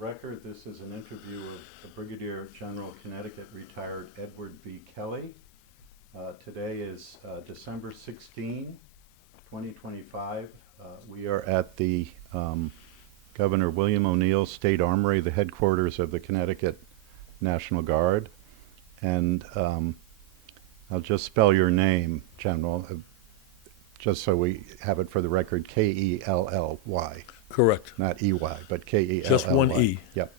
record, this is an interview of the Brigadier General Connecticut retired Edward V. Kelly. Today is December 16, 2025. We are at the Governor William O'Neill State Armory, the headquarters of the Connecticut National Guard. And I'll just spell your name, General, just so we have it for the record, K-E-L-L-Y. Correct. Not E-Y, but K-E-L-L-Y. Just one E. Yep.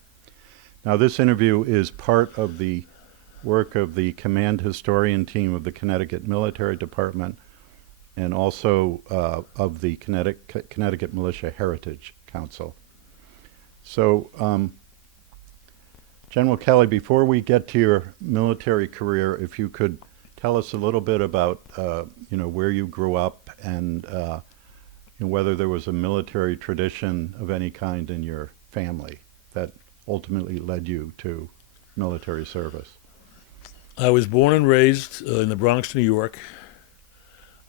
Now, this interview is part of the work of the Command Historian Team of the Connecticut Military Department and also of the Connecticut Militia Heritage Council. So, General Kelly, before we get to your military career, if you could tell us a little bit about, where you grew up and whether there was a military tradition of any kind in your family that ultimately led you to military service. I was born and raised in the Bronx, New York.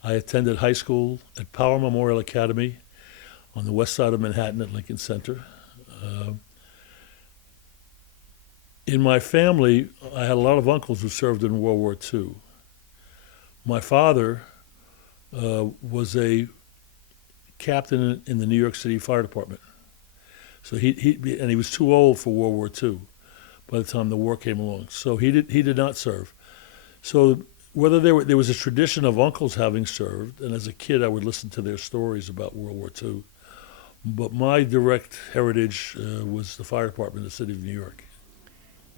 I attended high school at Power Memorial Academy on the west side of Manhattan at Lincoln Center. In my family, I had a lot of uncles who served in World War II. My father was a captain in the New York City Fire Department. So he was too old for World War II by the time the war came along. So he did not serve. So whether there was a tradition of uncles having served, and as a kid I would listen to their stories about World War II, but my direct heritage was the fire department in the city of New York.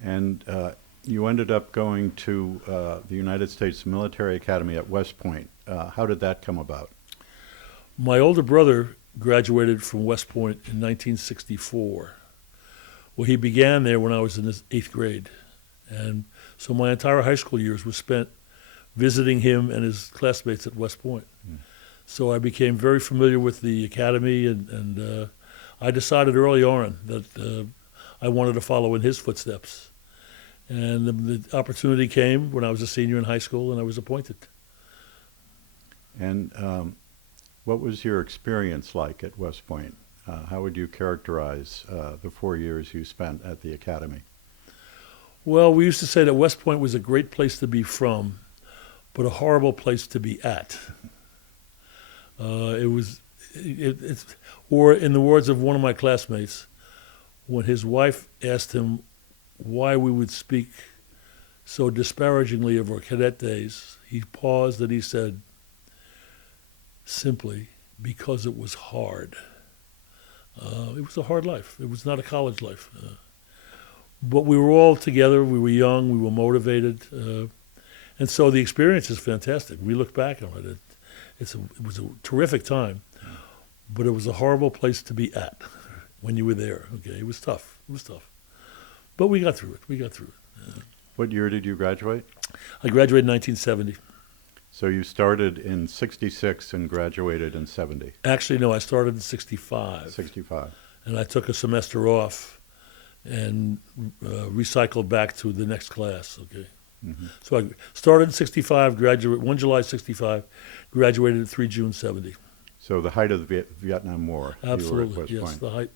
And you ended up going to the United States Military Academy at West Point. How did that come about? My older brother graduated from West Point in 1964. Well, he began there when I was in the 8th grade. And so my entire high school years were spent visiting him and his classmates at West Point. So I became very familiar with the academy, and I decided early on that I wanted to follow in his footsteps. And the opportunity came when I was a senior in high school, and I was appointed. And what was your experience like at West Point? How would you characterize the 4 years you spent at the academy? Well, we used to say that West Point was a great place to be from, but a horrible place to be at. Or in the words of one of my classmates, when his wife asked him why we would speak so disparagingly of our cadet days, he paused and he said, simply, because it was hard. It was a hard life. It was not a college life. But we were all together. We were young. We were motivated. And so the experience is fantastic. We look back on it. It was a terrific time, but it was a horrible place to be at when you were there. Okay, it was tough. But we got through it. What year did you graduate? I graduated in 1970. So you started in 66 and graduated in 70? Actually, no, I started in 65. 65. And I took a semester off and recycled back to the next class, okay? Mm-hmm. So I started in 65, graduated 1 July 65, graduated 3 June 70. So the height of the Vietnam War. Absolutely, you were at West yes, Point. the height.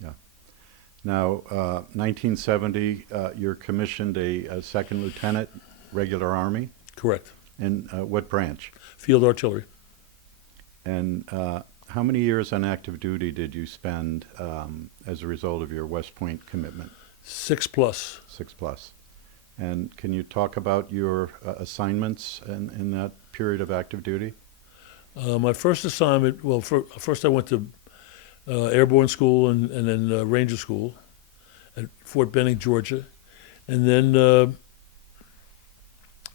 Yeah. Now, 1970, you're commissioned a second lieutenant, regular Army. Correct. And what branch? Field artillery. And how many years on active duty did you spend as a result of your West Point commitment? 6+. 6+. And can you talk about your assignments in that period of active duty? My first assignment, first I went to airborne school and then ranger school at Fort Benning, Georgia. And then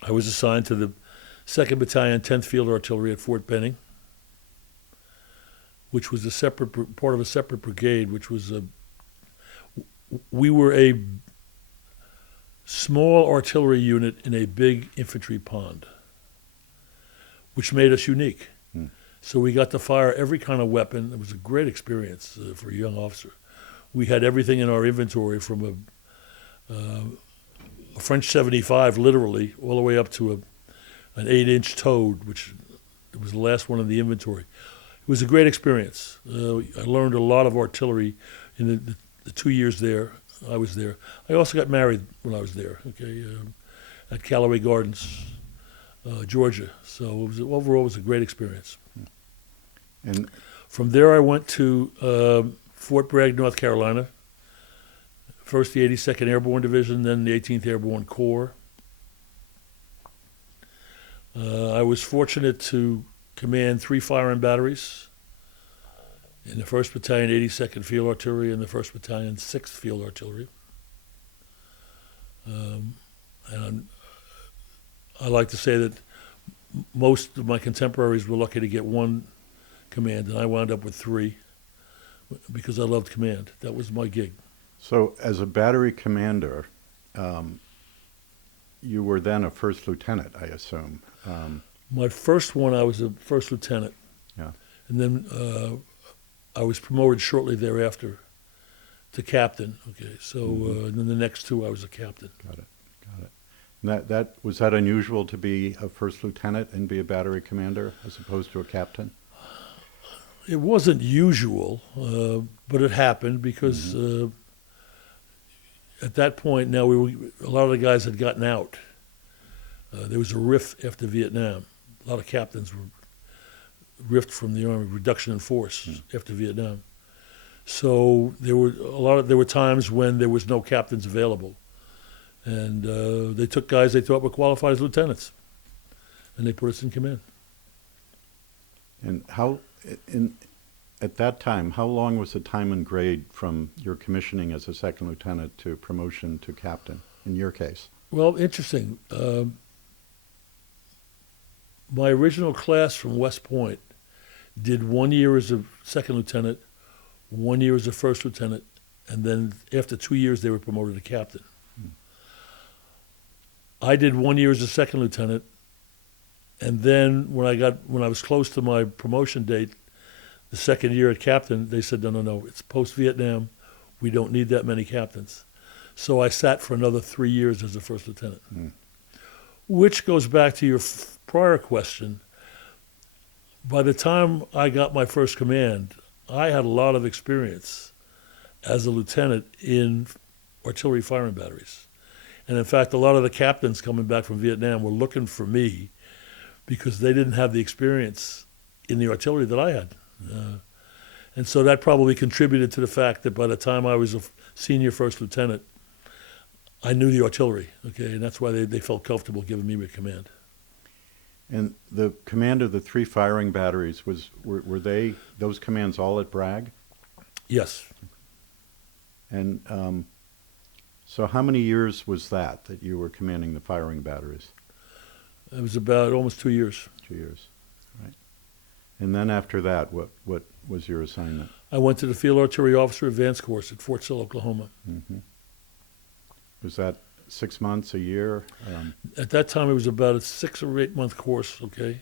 I was assigned to the 2nd Battalion, 10th Field Artillery at Fort Benning, which was a separate part of a separate brigade, we were a small artillery unit in a big infantry pond, which made us unique. So we got to fire every kind of weapon. It was a great experience for a young officer. We had everything in our inventory from a French 75, literally, all the way up to an 8-inch Toad, which was the last one in the inventory. It was a great experience. I learned a lot of artillery in the the 2 years there, I was there. I also got married when I was there, okay, at Callaway Gardens, Georgia. So overall, it was a great experience. And From there, I went to Fort Bragg, North Carolina. First the 82nd Airborne Division, then the 18th Airborne Corps. I was fortunate to command 3 firing batteries in the 1st Battalion, 82nd Field Artillery, and the 1st Battalion, 6th Field Artillery. And I like to say that most of my contemporaries were lucky to get 1 command, and I wound up with 3 because I loved command. That was my gig. so, as a battery commander, you were then a first lieutenant, I assume. My first one, I was a first lieutenant. Yeah. And then I was promoted shortly thereafter to captain. Okay, so and then the next 2, I was a captain. Got it. And that was that unusual to be a first lieutenant and be a battery commander as opposed to a captain? It wasn't usual, but it happened because at that point, now a lot of the guys had gotten out. There was a rift after Vietnam. A lot of captains were rift from the Army, reduction in force after Vietnam. So there were times when there was no captains available, and they took guys they thought were qualified as lieutenants, and they put us in command. And at that time, how long was the time and grade from your commissioning as a second lieutenant to promotion to captain, in your case? Well, interesting. My original class from West Point did 1 year as a second lieutenant, 1 year as a first lieutenant, and then after 2 years they were promoted to captain. I did 1 year as a second lieutenant, and then when I was close to my promotion date, the second year at captain, they said, no, it's post-Vietnam. We don't need that many captains. So I sat for another 3 years as a first lieutenant, which goes back to your prior question. By the time I got my first command, I had a lot of experience as a lieutenant in artillery firing batteries. And in fact, a lot of the captains coming back from Vietnam were looking for me because they didn't have the experience in the artillery that I had. And so that probably contributed to the fact that by the time I was a senior first lieutenant, I knew the artillery, okay, and that's why they felt comfortable giving me a command. And the command of the 3 firing batteries, were they, those commands all at Bragg? Yes. And so how many years was that you were commanding the firing batteries? It was about almost 2 years. 2 years, right. And then after that, what was your assignment? I went to the Field Artillery Officer Advanced Course at Fort Sill, Oklahoma. Mm-hmm. Was that 6 months, a year? At that time, it was about a 6 or 8 month course, okay?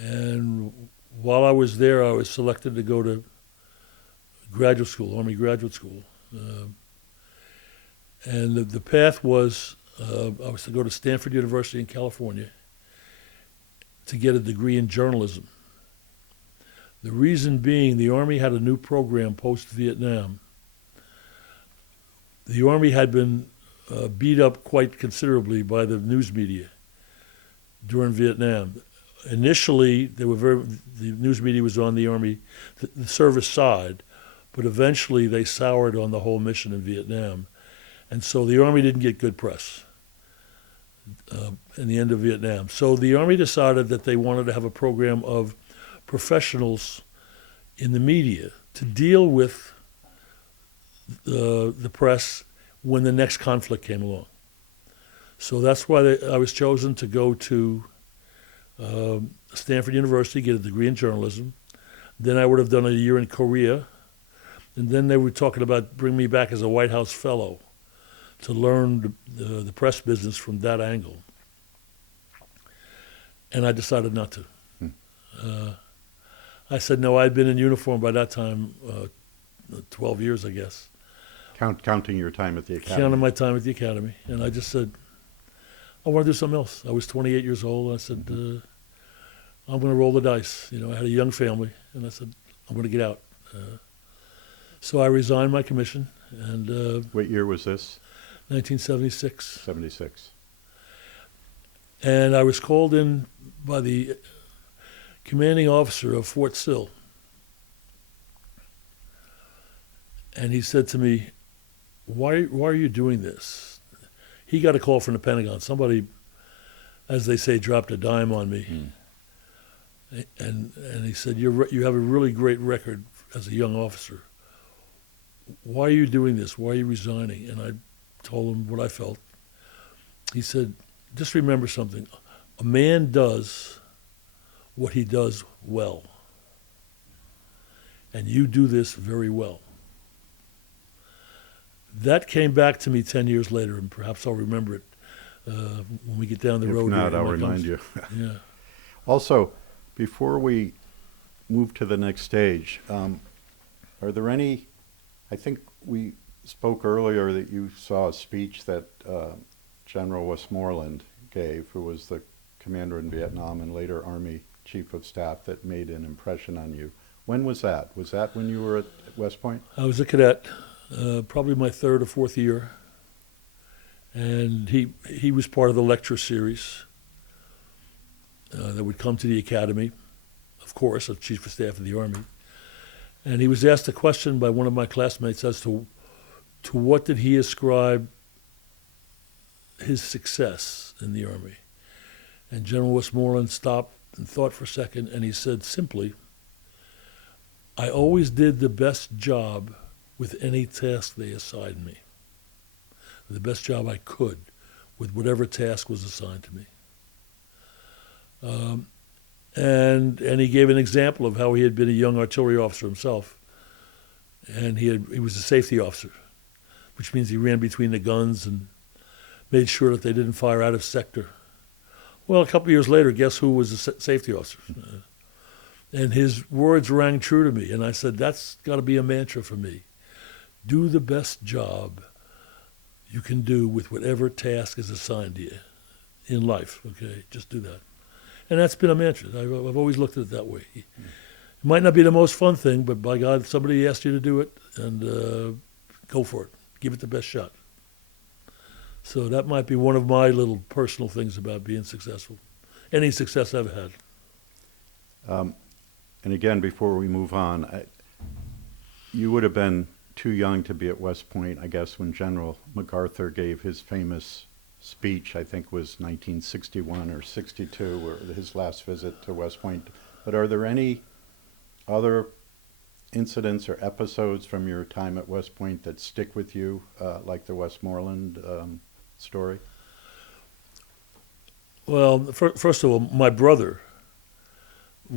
And while I was there, I was selected to go to graduate school, Army graduate school. And the path was, I was to go to Stanford University in California to get a degree in journalism. The reason being, the Army had a new program post-Vietnam. The Army had been beat up quite considerably by the news media during Vietnam. Initially, the news media was on the Army, the service side, but eventually they soured on the whole mission in Vietnam. And so the Army didn't get good press in the end of Vietnam. So the Army decided that they wanted to have a program of professionals in the media to deal with the press when the next conflict came along. So that's why I was chosen to go to Stanford University, get a degree in journalism. Then I would have done a year in Korea. And then they were talking about bringing me back as a White House fellow to learn the press business from that angle. And I decided not to. I said no. I'd been in uniform by that time, 12 years, I guess. Counting your time at the academy. Counting my time at the academy. And I just said, I want to do something else. I was 28 years old. I said, I'm going to roll the dice. You know, I had a young family. And I said, I'm going to get out. So I resigned my commission, and What year was this? 1976. 76. And I was called in by the commanding officer of Fort Sill. And he said to me, why are you doing this? He got a call from the Pentagon. Somebody, as they say, dropped a dime on me. And he said, you have a really great record as a young officer. Why are you doing this? Why are you resigning? And I told him what I felt. He said, just remember something. A man does what he does well. And you do this very well. That came back to me 10 years later, and perhaps I'll remember it when we get down the road. If not, here. I'll remind you. Yeah. Also, before we move to the next stage, are there any, I think we spoke earlier that you saw a speech that General Westmoreland gave, who was the commander in Vietnam and later Army Chief of Staff, that made an impression on you. When was that? Was that when you were at West Point? I was a cadet, probably my third or fourth year. And he was part of the lecture series that would come to the academy, of course, as Chief of Staff of the Army. And he was asked a question by one of my classmates as to what did he ascribe his success in the Army. And General Westmoreland stopped and thought for a second, and he said simply, I always did the best job with any task they assigned me. The best job I could with whatever task was assigned to me. And he gave an example of how he had been a young artillery officer himself. And he was a safety officer, which means he ran between the guns and made sure that they didn't fire out of sector. Well, a couple of years later, guess who was a safety officer? And his words rang true to me. And I said, that's got to be a mantra for me. Do the best job you can do with whatever task is assigned to you in life, okay? Just do that. And that's been a mantra. I've always looked at it that way. It might not be the most fun thing, but by God, somebody asked you to do it, and go for it. Give it the best shot. So that might be one of my little personal things about being successful. Any success I've had. And again, before we move on, you would have been too young to be at West Point, I guess, when General MacArthur gave his famous speech, I think was 1961 or 62, or his last visit to West Point. But are there any other incidents or episodes from your time at West Point that stick with you, like the Westmoreland story? Well, first of all, my brother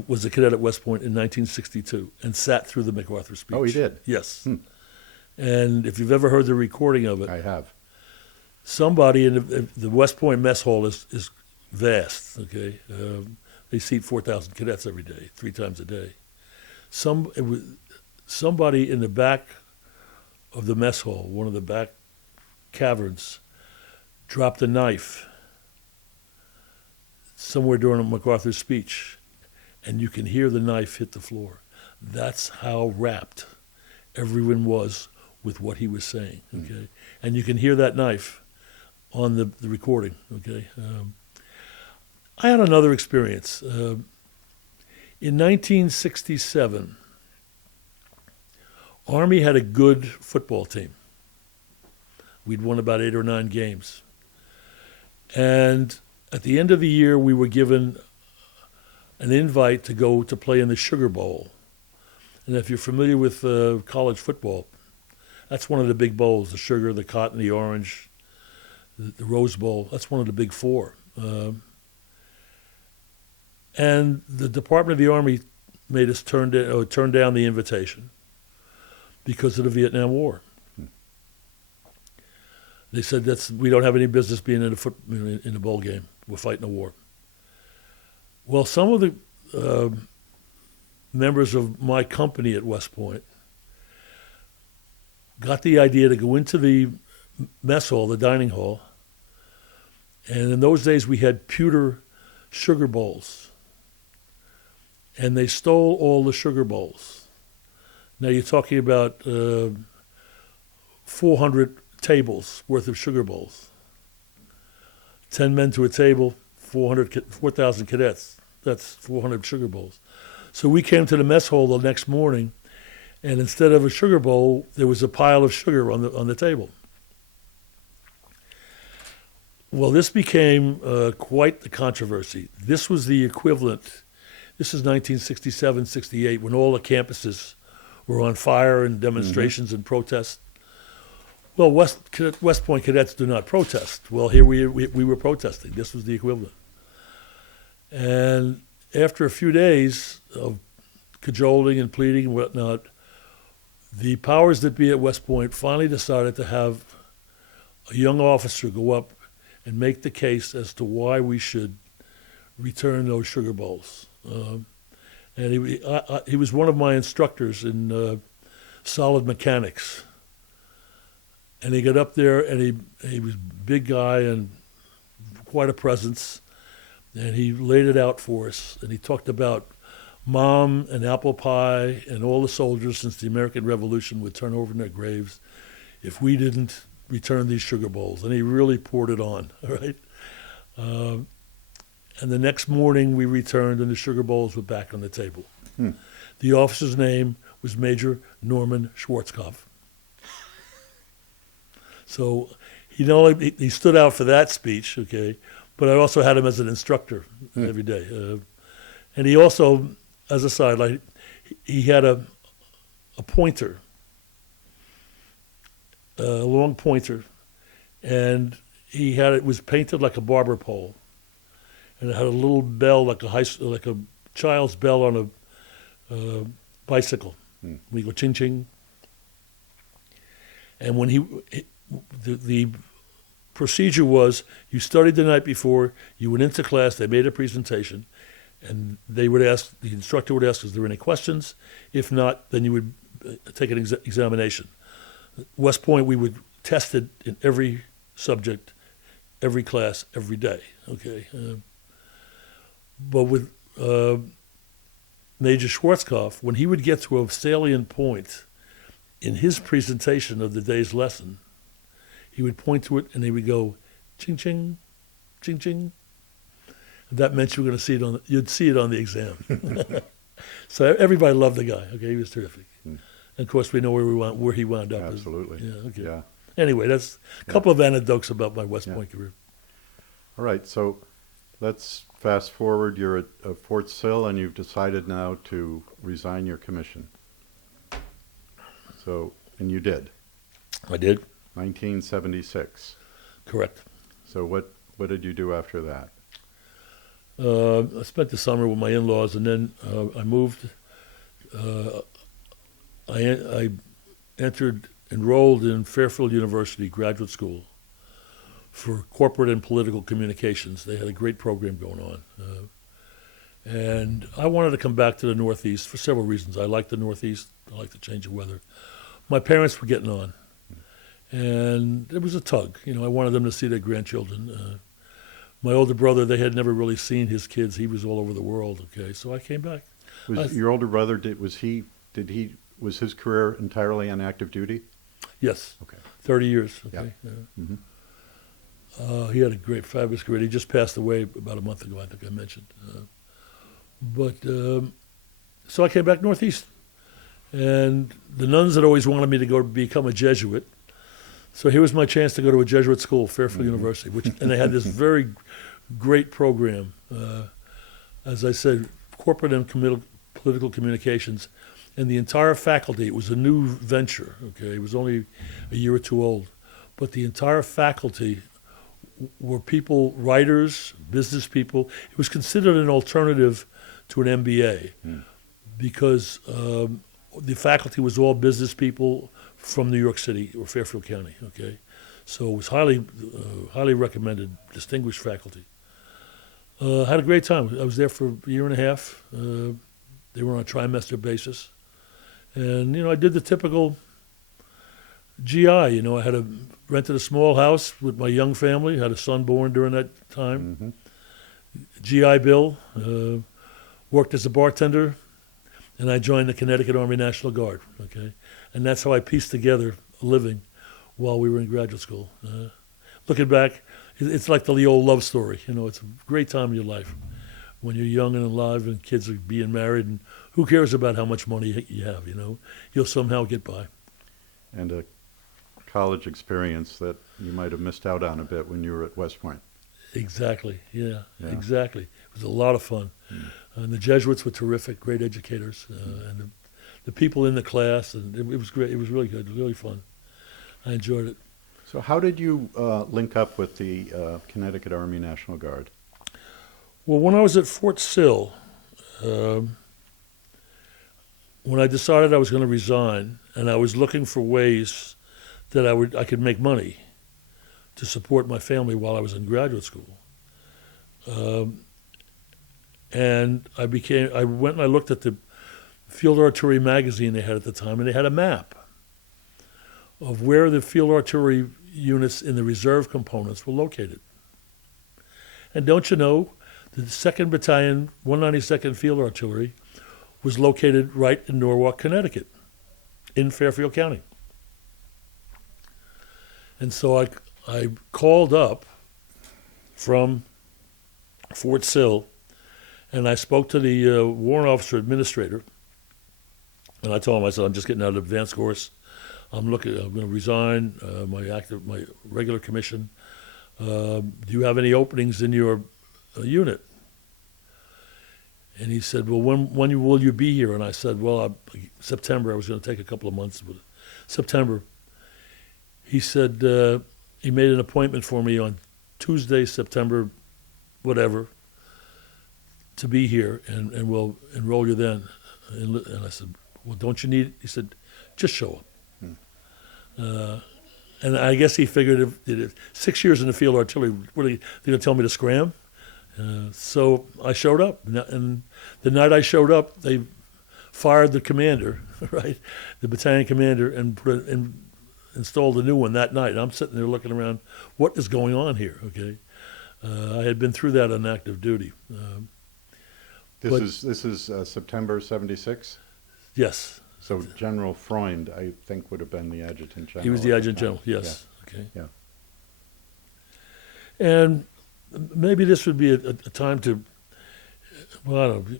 was a cadet at West Point in 1962 and sat through the MacArthur speech. Oh, he did? Yes. And if you've ever heard the recording of it, I have. Somebody in the West Point mess hall is vast, okay? They seat 4,000 cadets every day, 3 times a day. Somebody in the back of the mess hall, one of the back caverns, dropped a knife somewhere during MacArthur's speech, and you can hear the knife hit the floor. That's how rapt everyone was with what he was saying, okay? And you can hear that knife on the recording, okay? I had another experience. In 1967, Army had a good football team. We'd won about 8 or 9 games. And at the end of the year, we were given an invite to go to play in the Sugar Bowl. And if you're familiar with college football, that's one of the big bowls, the sugar, the cotton, the orange, the Rose Bowl. That's one of the big 4. And the Department of the Army made us turn down the invitation because of the Vietnam War. They said we don't have any business being in a bowl game. We're fighting a war. Well, some of the members of my company at West Point got the idea to go into the mess hall, the dining hall, and in those days we had pewter sugar bowls, and they stole all the sugar bowls. Now you're talking about 400 tables worth of sugar bowls. 10 men to a table, 4,000 cadets. That's 400 sugar bowls. So we came to the mess hall the next morning, and instead of a sugar bowl, there was a pile of sugar on the table. Well, this became quite the controversy. This was the equivalent. This is 1967, 68, when all the campuses were on fire in demonstrations and protests. Well, West Point cadets do not protest. Well, here we were protesting. This was the equivalent. And after a few days of cajoling and pleading and whatnot, the powers that be at West Point finally decided to have a young officer go up and make the case as to why we should return those sugar bowls. And he was one of my instructors in solid mechanics. And he got up there, and he was a big guy and quite a presence. And he laid it out for us. And he talked about Mom and apple pie and all the soldiers since the American Revolution would turn over in their graves if we didn't return these sugar bowls. And he really poured it on, all right? And the next morning we returned, and the sugar bowls were back on the table. The officer's name was Major Norman Schwarzkopf. So he stood out for that speech, okay, but I also had him as an instructor every day. And he also, as a sidelight, he had a pointer, a long pointer, and it was painted like a barber pole, and it had a little bell like a child's bell on a bicycle. We go ching ching, and when the procedure was, you studied the night before, you went into class, they made a presentation, and the instructor would ask, is there any questions? If not, then you would take an examination. West Point, we would test it in every subject, every class, every day, okay? But with Major Schwarzkopf, when he would get to a salient point in his presentation of the day's lesson, he would point to it and he would go, ching ching, ching ching. And that meant you were going to see it you'd see it on the exam. So everybody loved the guy. Okay, he was terrific. And of course, we know where he wound up. Absolutely. Yeah. Okay. Yeah. Anyway, that's a couple of anecdotes about my West Point career. All right. So let's fast forward. You're at Fort Sill, and you've decided now to resign your commission. So, and you did. I did. 1976. Correct. So what did you do after that? I spent the summer with my in-laws, and then I moved. I enrolled in Fairfield University Graduate School for corporate and political communications. They had a great program going on. And I wanted to come back to the Northeast for several reasons. I like the Northeast. I like the change of weather. My parents were getting on. And it was a tug. I wanted them to see their grandchildren. My older brother, they had never really seen his kids. He was all over the world, okay? So I came back. Your older brother, was his career entirely on active duty? Yes. Okay. 30 years, okay? Yeah. Yeah. Mm-hmm. He had a great, fabulous career. He just passed away about a month ago, I think I mentioned. So I came back Northeast. And the nuns had always wanted me to go become a Jesuit. So here was my chance to go to a Jesuit school, Fairfield University, and they had this very great program. As I said, corporate and political communications, and the entire faculty, it was a new venture, okay? It was only a year or two old. But the entire faculty were people, writers, business people. It was considered an alternative to an MBA because the faculty was all business people from New York City or Fairfield County, okay? So it was highly recommended, distinguished faculty. Had a great time. I was there for a year and a half. They were on a trimester basis. And, I did the typical GI, I rented a small house with my young family, had a son born during that time. GI Bill, worked as a bartender, and I joined the Connecticut Army National Guard. Okay, and that's how I pieced together a living while we were in graduate school. Looking back, it's like the old love story. You know, it's a great time in your life when you're young and alive, and kids are being married, and who cares about how much money you have? You know, you'll somehow get by. And a college experience that you might have missed out on a bit when you were at West Point. Exactly. Yeah. Yeah. Exactly. It was a lot of fun, and the Jesuits were terrific, great educators, and the people in the class, and it was great. It was really good, really fun. I enjoyed it. So how did you link up with the Connecticut Army National Guard? Well, when I was at Fort Sill, when I decided I was going to resign, and I was looking for ways that I could make money to support my family while I was in graduate school, and I went and I looked at the Field Artillery magazine they had at the time, and they had a map of where the field artillery units in the reserve components were located. And don't you know, the 2nd Battalion, 192nd Field Artillery, was located right in Norwalk, Connecticut, in Fairfield County. And so I called up from Fort Sill, and I spoke to the warrant officer administrator, and I told him, I said, I'm just getting out of advanced course. I'm going to resign my regular commission. Do you have any openings in your unit? And he said, well, when will you be here? And I said, well, September. I was going to take a couple of months, but September. He said he made an appointment for me on Tuesday, September, whatever, to be here, and we'll enroll you then. And I said, well, don't you need? He said, just show up. And I guess he figured if 6 years in the field artillery, what are they going to tell me to scram? So I showed up, and the night I showed up, they fired the commander, right, the battalion commander, and installed a new one that night. And I'm sitting there looking around, what is going on here? Okay, I had been through that on active duty. This is September '76. Yes. So General Freund, I think, would have been the adjutant general. He was the adjutant general. Yes. Yeah. Okay. Yeah. And maybe this would be a time to, well, I don't know,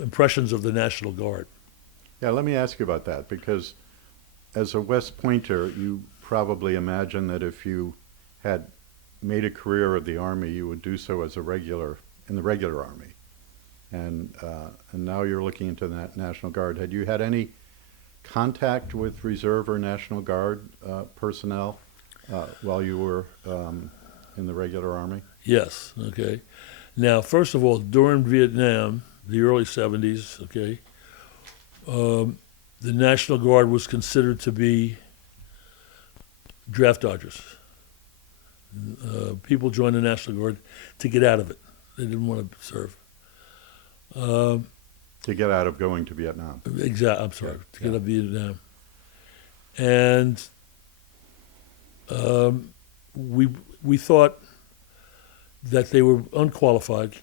impressions of the National Guard. Yeah, let me ask you about that, because as a West Pointer, you probably imagine that if you had made a career of the Army, you would do so as a regular, in the regular Army. And now you're looking into that National Guard. Had you had any contact with Reserve or National Guard personnel while you were in the regular Army? Yes, okay. Now, first of all, during Vietnam, the early 70s, okay, the National Guard was considered to be draft dodgers. People joined the National Guard to get out of it. They didn't want to serve. To get out of going to Vietnam. Exactly. I'm sorry. To get out of Vietnam. And we thought that they were unqualified.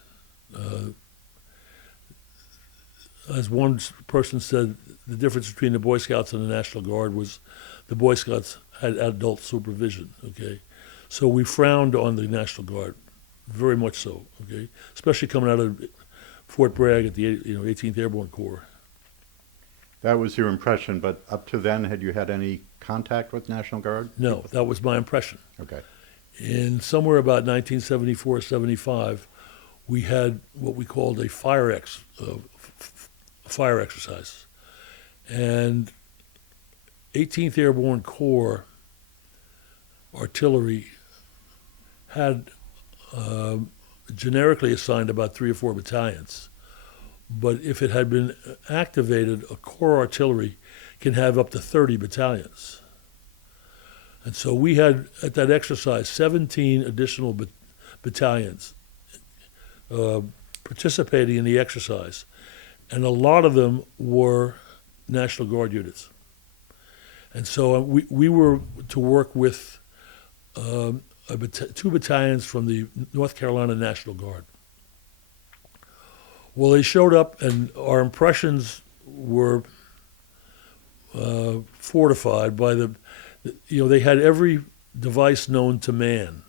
As one person said, the difference between the Boy Scouts and the National Guard was the Boy Scouts had adult supervision. Okay, so we frowned on the National Guard, very much so. Okay, especially coming out of Fort Bragg at the 18th Airborne Corps. That was your impression, but up to then, had you had any contact with National Guard? No, that was my impression. Okay. In somewhere about 1974, 75, we had what we called a fire exercise. And 18th Airborne Corps artillery had generically assigned about 3 or 4 battalions. But if it had been activated, a Corps artillery can have up to 30 battalions. And so we had, at that exercise, 17 additional battalions participating in the exercise. And a lot of them were National Guard units. And so we were to work with 2 battalions from the North Carolina National Guard. Well, they showed up, and our impressions were fortified by they had every device known to man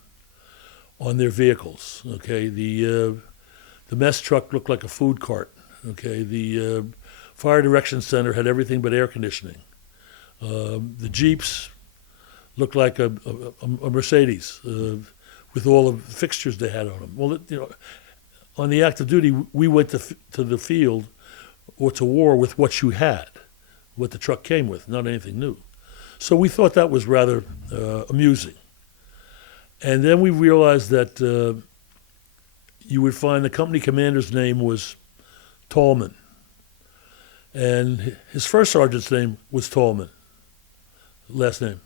on their vehicles. Okay, the mess truck looked like a food cart. Okay, the fire direction center had everything but air conditioning. The Jeeps looked like a Mercedes with all the fixtures they had on them. Well, on the active duty, we went to the field or to war with what you had, what the truck came with, not anything new. So we thought that was rather amusing. And then we realized that you would find the company commander's name was Tallman. And his first sergeant's name was Tallman, last name.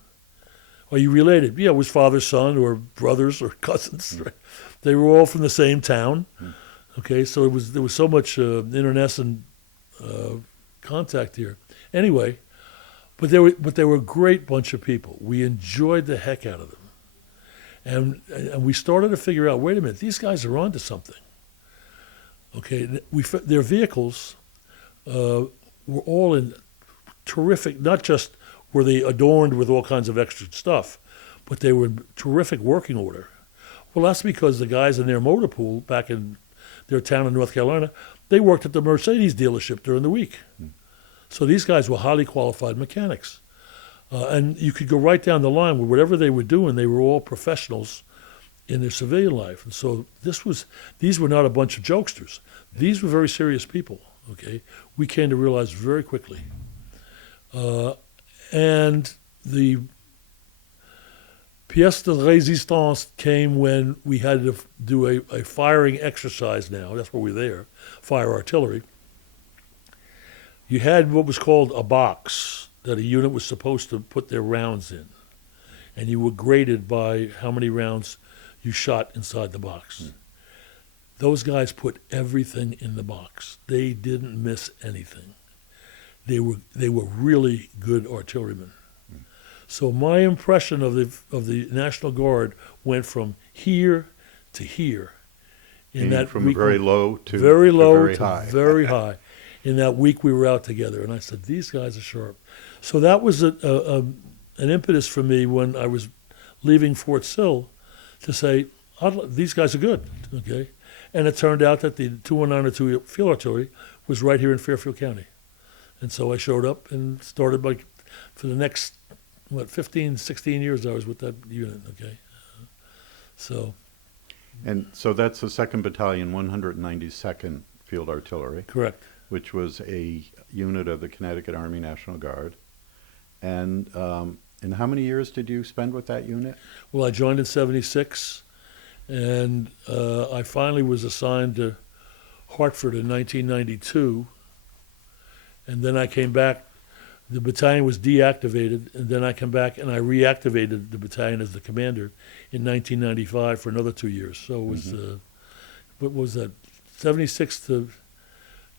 Are you related? Yeah, it was father, son, or brothers, or cousins. Right? They were all from the same town. Okay, so there was so much internecine contact here. Anyway, but they were a great bunch of people. We enjoyed the heck out of them, and we started to figure out. Wait a minute, these guys are onto something. Okay, their vehicles were all in terrific. Not just were they adorned with all kinds of extra stuff, but they were in terrific working order. Well, that's because the guys in their motor pool back in their town in North Carolina, they worked at the Mercedes dealership during the week. So these guys were highly qualified mechanics. And you could go right down the line with whatever they were doing, they were all professionals in their civilian life. And so these were not a bunch of jokesters. These were very serious people, okay? We came to realize very quickly. And the pièce de résistance came when we had to do a firing exercise now. That's why we're there, fire artillery. You had what was called a box that a unit was supposed to put their rounds in. And you were graded by how many rounds you shot inside the box. Those guys put everything in the box. They didn't miss anything. They were really good artillerymen. So my impression of the National Guard went from here to here. In that from week, very low to very high. Very high. In that week we were out together, and I said, these guys are sharp. So that was an impetus for me when I was leaving Fort Sill to say, these guys are good, okay? And it turned out that the 2192 Field Artillery was right here in Fairfield County. And so I showed up and started for the next, 15, 16 years I was with that unit, okay? And so that's the 2nd Battalion, 192nd Field Artillery. Correct. Which was a unit of the Connecticut Army National Guard. And how many years did you spend with that unit? Well, I joined in 76, and I finally was assigned to Hartford in 1992, and then I came back. The battalion was deactivated, and then I came back and I reactivated the battalion as the commander in 1995 for another 2 years. So it was, what was that, 76 to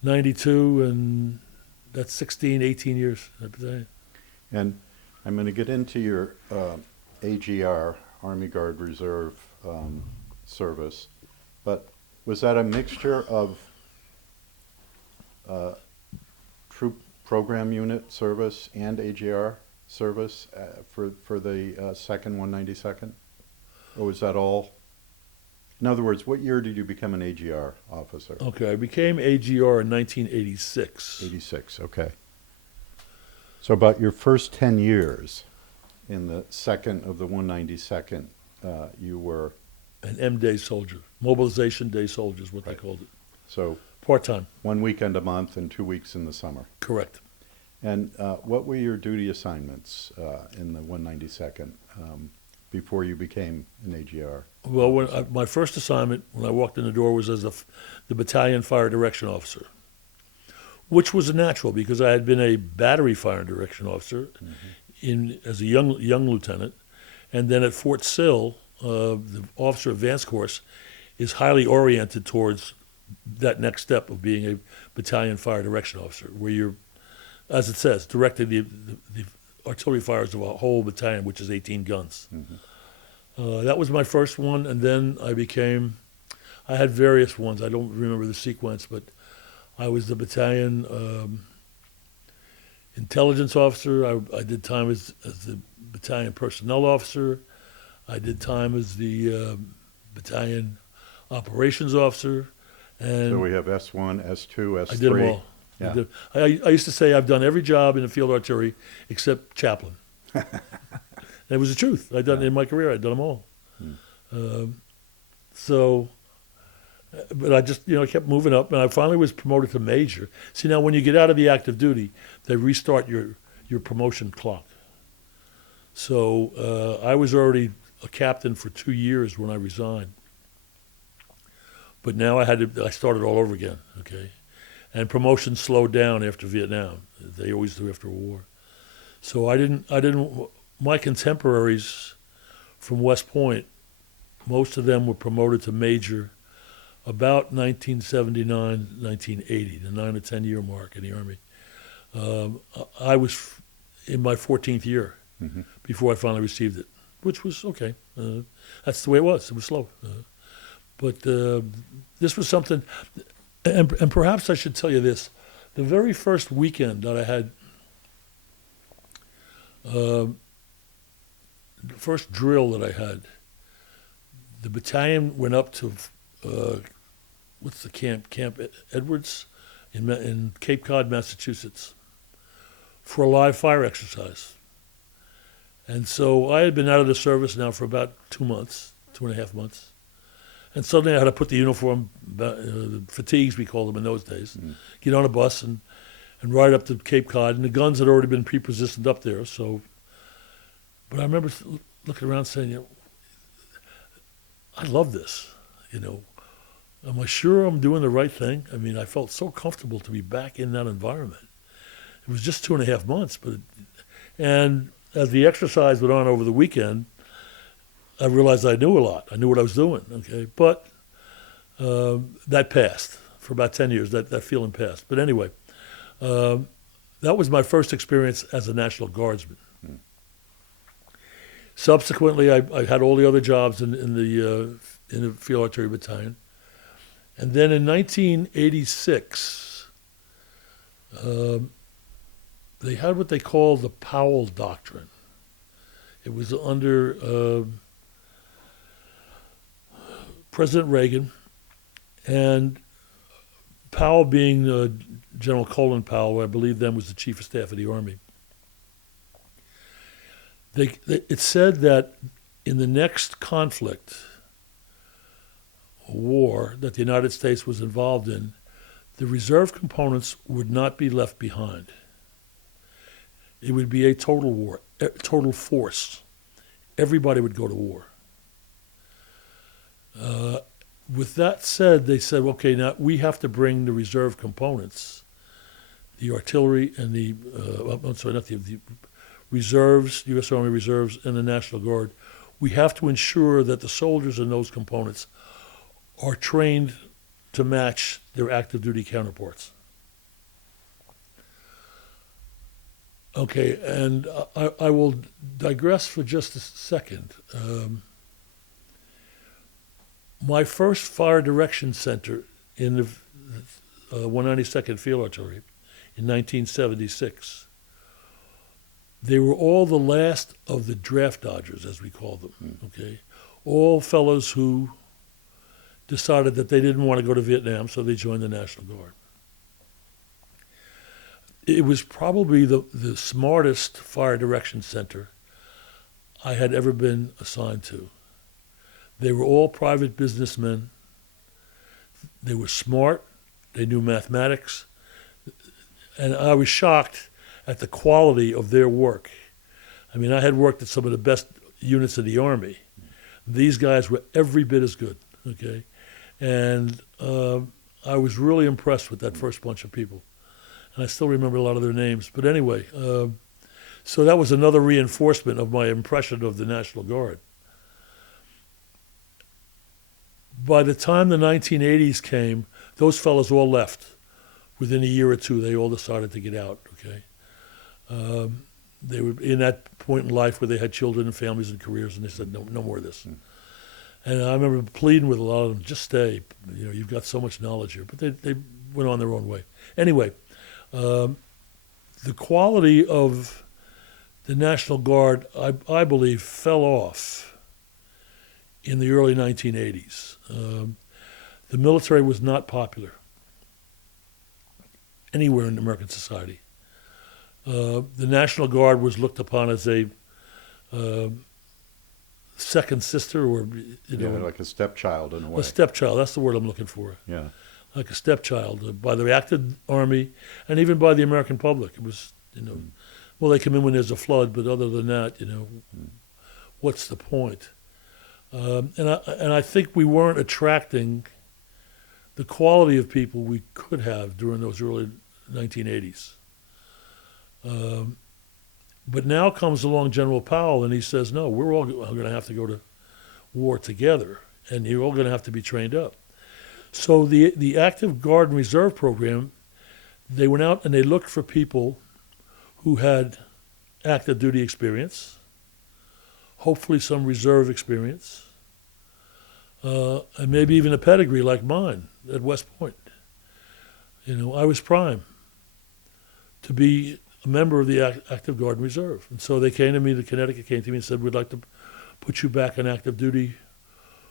92, and that's 16, 18 years. And I'm going to get into your AGR, Army Guard Reserve service, but was that a mixture of troop program unit service and AGR service for the 2nd 192nd? Or was that all? In other words, what year did you become an AGR officer? Okay, I became AGR in 1986. 86, okay. So about your first 10 years in the 2nd of the 192nd, you were... An M-Day soldier. Mobilization Day soldier is what they called it. So... Part-time. 1 weekend a month and 2 weeks in the summer. Correct. And what were your duty assignments in the 192nd before you became an AGR? Well, my first assignment when I walked in the door was as the battalion fire direction officer, which was natural because I had been a battery fire direction officer as a young lieutenant, and then at Fort Sill, the officer advanced course is highly oriented towards that next step of being a battalion fire direction officer, where you're, as it says, directing the artillery fires of a whole battalion, which is 18 guns. That was my first one, and then I had various ones. I don't remember the sequence, but I was the battalion intelligence officer. I did time as the battalion personnel officer. I did time as the battalion operations officer. And So we have S1, S2, S3. I did them all. Yeah. I used to say I've done every job in the field artillery except chaplain. And it was the truth. I'd done in my career. I'd done them all. So, but I just kept moving up, and I finally was promoted to major. See, now when you get out of the active duty, they restart your promotion clock. So I was already a captain for 2 years when I resigned. But now I started all over again, okay? And promotions slowed down after Vietnam. They always do after a war. So my contemporaries from West Point, most of them were promoted to major about 1979, 1980, the 9 or 10 year mark in the Army. I was in my 14th year before I finally received it, which was okay. That's the way it was. It was slow. But this was something, and perhaps I should tell you this. The very first weekend that I had, the first drill that I had, the battalion went up to, what's the camp? Camp Edwards in Cape Cod, Massachusetts, for a live fire exercise. And so I had been out of the service now for about 2 months, 2.5 months. And suddenly I had to put the uniform, the fatigues we called them in those days, get on a bus and ride up to Cape Cod. And the guns had already been pre-positioned up there. So, but I remember looking around saying, I love this. Am I sure I'm doing the right thing? I mean, I felt so comfortable to be back in that environment. It was just 2.5 months, and as the exercise went on over the weekend, I realized I knew a lot. I knew what I was doing, okay? But that passed for about 10 years. That feeling passed. But anyway, that was my first experience as a National Guardsman. Subsequently, I had all the other jobs in the Field Artillery Battalion. And then in 1986, they had what they called the Powell Doctrine. It was under President Reagan, and Powell being General Colin Powell, who I believe then was the Chief of Staff of the Army. It said that in the next conflict, war that the United States was involved in, the reserve components would not be left behind. It would be a total war, a total force. Everybody would go to war. With that said, they said, okay, now we have to bring the reserve components, the artillery and the reserves, U.S. Army Reserves and the National Guard. We have to ensure that the soldiers in those components are trained to match their active duty counterparts. Okay, and I will digress for just a second. My first fire direction center in the 192nd Field Artillery in 1976, they were all the last of the draft dodgers, as we call them, okay? All fellows who decided that they didn't want to go to Vietnam, so they joined the National Guard. It was probably the smartest fire direction center I had ever been assigned to. They were all private businessmen. They were smart. They knew mathematics. And I was shocked at the quality of their work. I mean, I had worked at some of the best units of the Army. These guys were every bit as good, okay? And I was really impressed with that first bunch of people. And I still remember a lot of their names. But anyway, so that was another reinforcement of my impression of the National Guard. By the time the 1980s came, those fellows all left. Within a year or two, they all decided to get out, okay? They were in that point in life where they had children and families and careers, and they said, no more of this. And I remember pleading with a lot of them, just stay. You've got so much knowledge here. But they went on their own way. Anyway, the quality of the National Guard, I believe, fell off in the early 1980s. The military was not popular anywhere in American society. The National Guard was looked upon as a second sister, or like a stepchild in a way. a stepchild. That's the word I'm looking for. Yeah. Like a stepchild by the active Army and even by the American public. It was, well, they come in when there's a flood, but other than that, what's the point? And I think we weren't attracting the quality of people we could have during those early 1980s. But now comes along General Powell, and he says, no, we're all going to have to go to war together, and you're all going to have to be trained up. So the Active Guard and Reserve program, they went out and they looked for people who had active duty experience, hopefully some reserve experience, and maybe even a pedigree like mine at West Point. I was prime to be a member of the Active Guard and Reserve. And so they came to me, Connecticut came to me and said, we'd like to put you back on active duty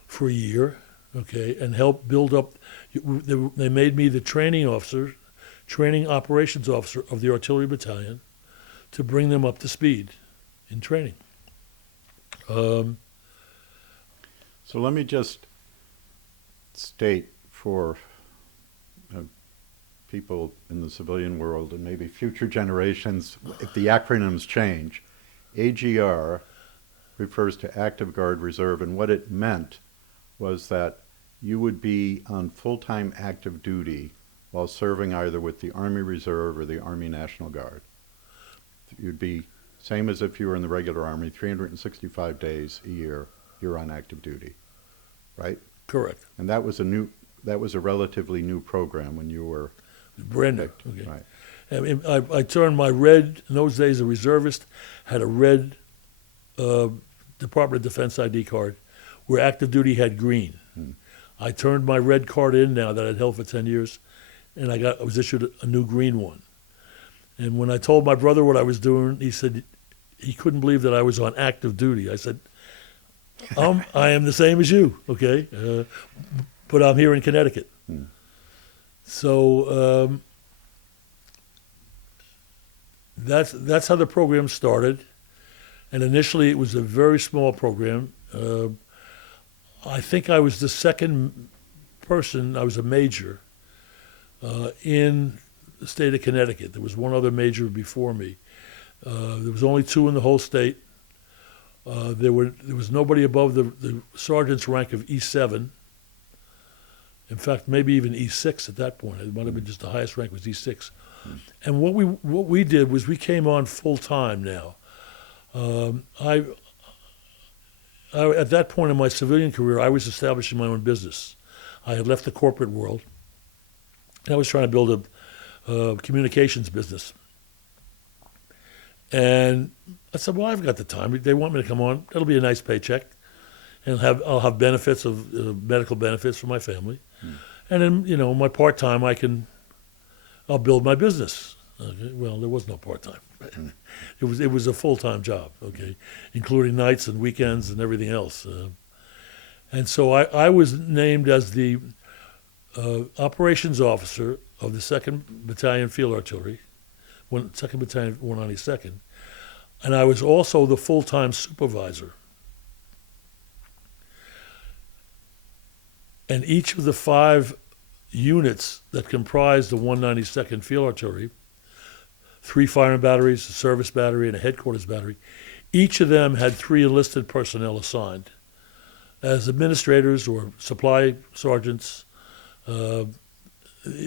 for a year, okay, and help build up. They made me the training operations officer of the artillery battalion to bring them up to speed in training. So let me just state for people in the civilian world and maybe future generations, if the acronyms change, AGR refers to Active Guard Reserve, and what it meant was that you would be on full-time active duty while serving either with the Army Reserve or the Army National Guard. You'd be same as if you were in the regular Army, 365 days a year you're on active duty, right? Correct. And that was a relatively new program when you were brand new. Okay. Right. I turned my red, in those days a reservist had a red Department of Defense ID card where active duty had green. I turned my red card in now that I'd held for 10 years, and I was issued a new green one. And when I told my brother what I was doing, he said he couldn't believe that I was on active duty. I said, I am the same as you, okay? But I'm here in Connecticut. So that's how the program started. And initially it was a very small program. I think I was the second person, I was a major, in the state of Connecticut. There was one other major before me. There was only two in the whole state. There was nobody above the sergeant's rank of E7. In fact, maybe even E6 at that point. It might have been just the highest rank was E6. And what we did was we came on full time now. I at that point in my civilian career, I was establishing my own business. I had left the corporate world, and I was trying to build a communications business. And I said, well, I've got the time. They want me to come on. It'll be a nice paycheck, and I'll have benefits of medical benefits for my family. And then, my part-time, I'll build my business. Okay? Well, there was no part-time. It was a full-time job, okay, including nights and weekends and everything else. And so I was named as the operations officer of the 2nd Battalion Field Artillery, 2nd Battalion 192nd, and I was also the full-time supervisor. And each of the 5 units that comprised the 192nd Field Artillery, 3 firing batteries, a service battery, and a headquarters battery, each of them had 3 enlisted personnel assigned as administrators or supply sergeants. They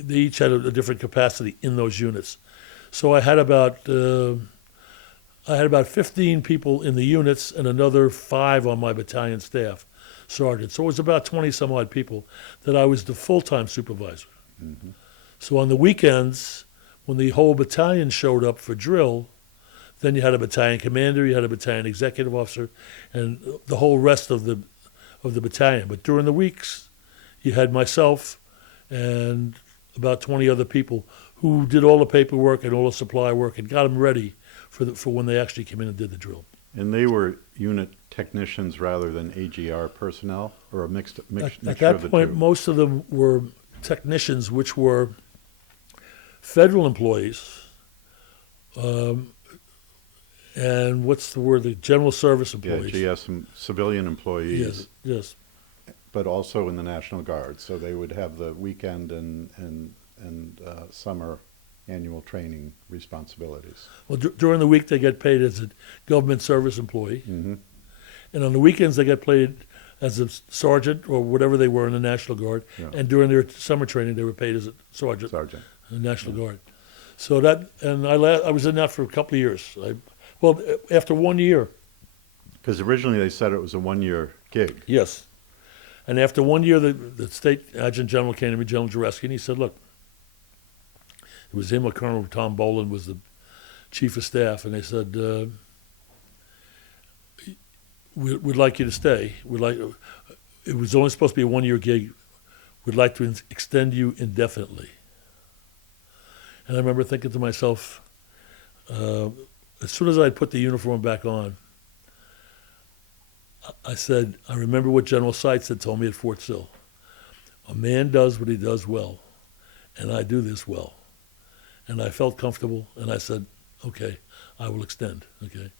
each had a different capacity in those units. So I had about 15 people in the units and another 5 on my battalion staff, sergeants. So it was about 20 some odd people that I was the full-time supervisor. Mm-hmm. So on the weekends, when the whole battalion showed up for drill, then you had a battalion commander, you had a battalion executive officer, and the whole rest of the battalion. But during the weeks, you had myself and about 20 other people who did all the paperwork and all the supply work and got them ready for when they actually came in and did the drill. And they were unit technicians rather than AGR personnel, or a At mixture that of the point, two? most of them were technicians, which were federal employees, and what's the word? The general service Yeah, employees. GS civilian employees, Yes, yes. but also in the National Guard. So they would have the weekend and summer annual training responsibilities. Well, during the week they get paid as a government service employee, Mm-hmm. and on the weekends they get paid as a sergeant or whatever they were in the National Guard. Yeah. And during their summer training, they were paid as a sergeant Sergeant. in the National Guard. So that, and I was in that for a couple of years. Well, after 1 year. Because originally they said it was a 1-year gig. Yes. And after 1 year, the state adjutant general came to me, General Jareski, and he said, look, it was him or Colonel Tom Boland was the chief of staff, and they said, we'd like you to stay. It was only supposed to be a 1-year gig. We'd like to extend you indefinitely. And I remember thinking to myself, as soon as I put the uniform back on, I said, I remember what General Seitz had told me at Fort Sill. A man does what he does well, and I do this well. And I felt comfortable, and I said, okay, I will extend, okay?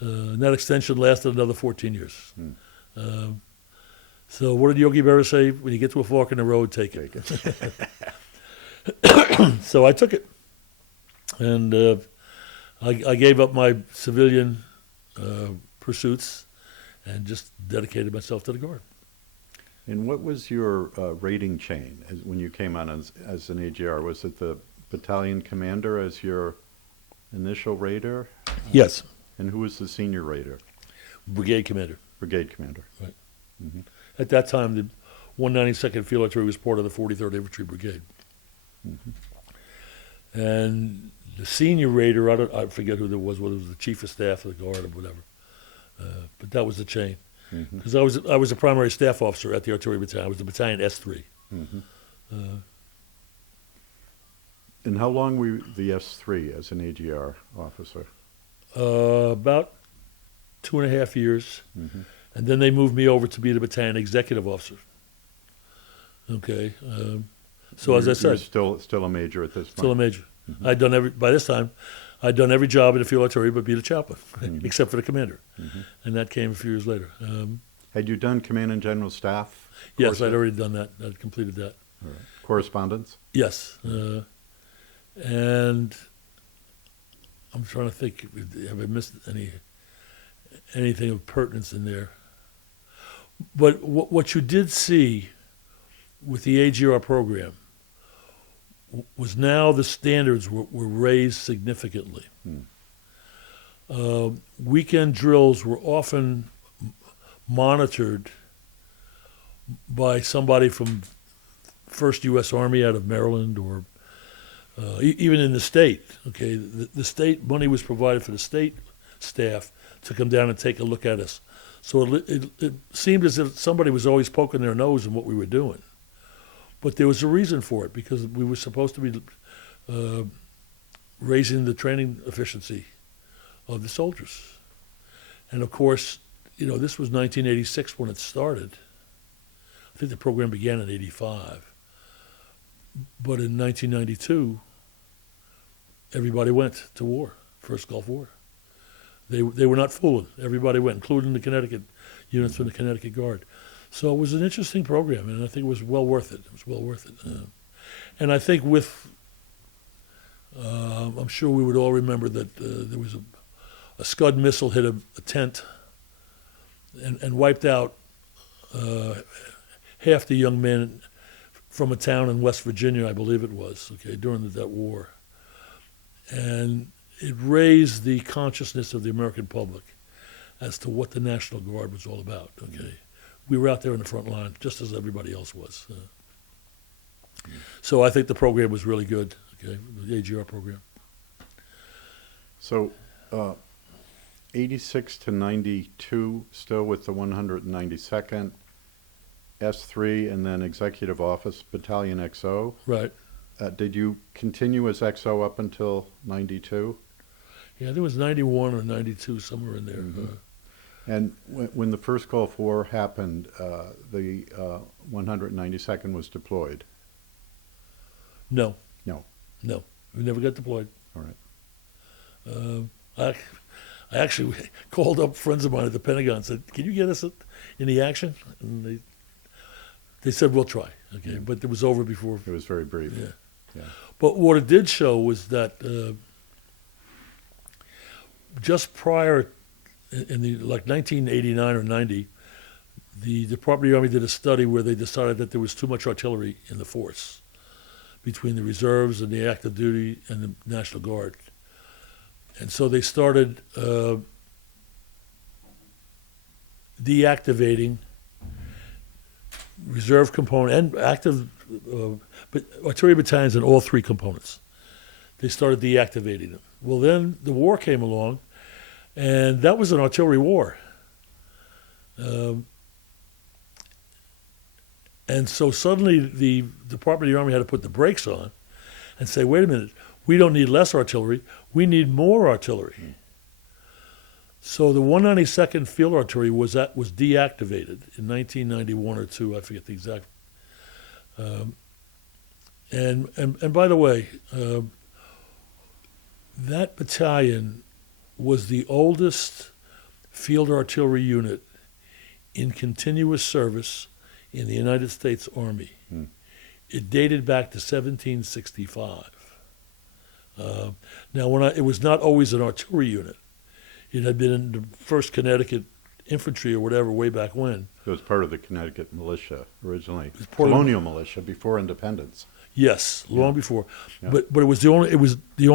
And that extension lasted another 14 years. So what did Yogi Berra say? When you get to a fork in the road, take it. So I took it. And I gave up my civilian pursuits and just dedicated myself to the Guard. And what was your rating chain when you came on as an AGR? Was it the battalion commander as your initial raider? Yes. And who was the senior raider? Brigade commander. Brigade commander. Right. Mm-hmm. At that time, the 192nd Field Artillery was part of the 43rd Infantry Brigade. Mm-hmm. And the senior raider, I forget who there was, whether it was the chief of staff of the Guard or whatever. But that was the chain. Because I was a primary staff officer at the artillery battalion. I was the battalion S3. Mm-hmm. And how long were you the S3 as an AGR officer? About 2.5 years. Mm-hmm. And then they moved me over to be the battalion executive officer. Okay. So as I said, you're still a major at this point. still a major. By this time, I'd done every job in the field artillery but be the chaplain, except for the commander. And that came a few years later. Had you done command and general staff? Yes, course I'd already done that. I'd completed that. All right. Correspondence? Yes. And I'm trying to think, have I missed anything of pertinence in there? But what you did see with the AGR program was now the standards were raised significantly. Weekend drills were often monitored by somebody from 1st U.S. Army out of Maryland or even in the state. Okay, the state money was provided for the state staff to come down and take a look at us. So it seemed as if somebody was always poking their nose in what we were doing. But there was a reason for it, because we were supposed to be raising the training efficiency of the soldiers. And of course, this was 1986 when it started. I think the program began in 85. But in 1992, everybody went to war, First Gulf War. They were not fooling. Everybody went, including the Connecticut units from the Connecticut Guard. So it was an interesting program, and I think it was well worth it. It was well worth it. And I think I'm sure we would all remember that there was a Scud missile hit a tent and wiped out half the young men from a town in West Virginia, I believe it was, during that war. And it raised the consciousness of the American public as to what the National Guard was all about, We were out there in the front line, just as everybody else was. So I think the program was really good, the AGR program. So, 86 to 92, still with the 192nd, S3, and then Executive Office, Battalion XO. Right. did you continue as XO up until 92? Yeah, I think it was 91 or 92, somewhere in there. Mhm. And when the first Gulf War happened, the 192nd was deployed. No. No. No. We never got deployed. All right. I actually called up friends of mine at the Pentagon and said, "Can you get us in the action?" And they said, "We'll try." Okay, but it was over before. It was very brief. Yeah. Yeah. But what it did show was that just prior, in the like 1989 or 90, the Department of the Army did a study where they decided that there was too much artillery in the force between the reserves and the active duty and the National Guard. And so they started deactivating reserve component and active artillery battalions in all three components. They started deactivating them. Well, then the war came along, and that was an artillery war. And so suddenly the Department of the Army had to put the brakes on and say, wait a minute, we don't need less artillery, we need more artillery. So the 192nd Field Artillery was deactivated in 1991 or 2, I forget the exact. And by the way, that battalion was the oldest field artillery unit in continuous service in the United States Army. It dated back to 1765. Now, it was not always an artillery unit. It had been in the 1st Connecticut Infantry or whatever way back when. It was part of the Connecticut militia originally, part of- colonial militia before independence. Yes, long before. Yeah. But it was the only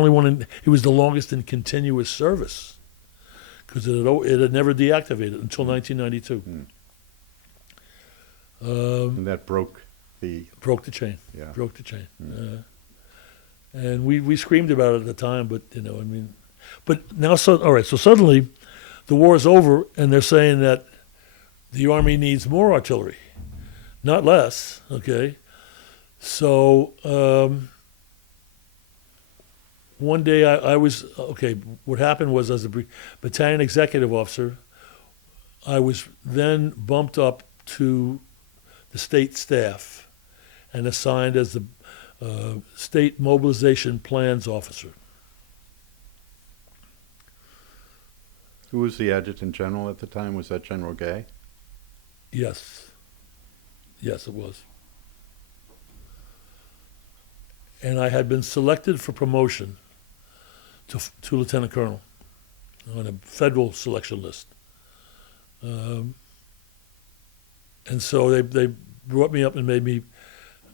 one. It was the longest in continuous service because it had never deactivated until 1992. And that broke the, Broke the chain. yeah. Broke the chain. And we screamed about it at the time, but but now all right. So suddenly, the war is over, and they're saying that the Army needs more artillery, not less. Okay. So one day I was okay. What happened was, as a battalion executive officer, I was then bumped up to the state staff and assigned as the state mobilization plans officer. Who was the adjutant general at the time? Was that General Gay? Yes, it was. And I had been selected for promotion to lieutenant colonel on a federal selection list. And so they brought me up and made me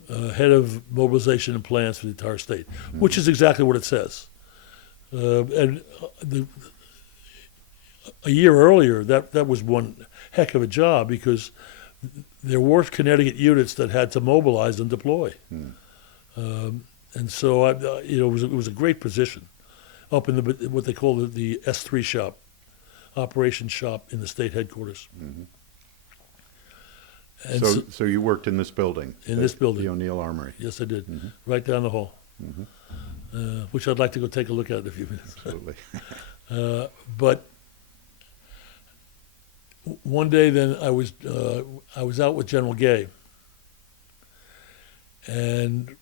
head of mobilization and plans for the entire state, which is exactly what it says. A year earlier, that was one heck of a job because there were Connecticut units that had to mobilize and deploy. And so it was a great position up in what they call the S3 shop, operations shop in the state headquarters. And So you worked in this building? In this building. The O'Neill Armory? Yes, I did. Right down the hall, which I'd like to go take a look at in a few minutes. Absolutely. But one day, then I was out with General Gay, and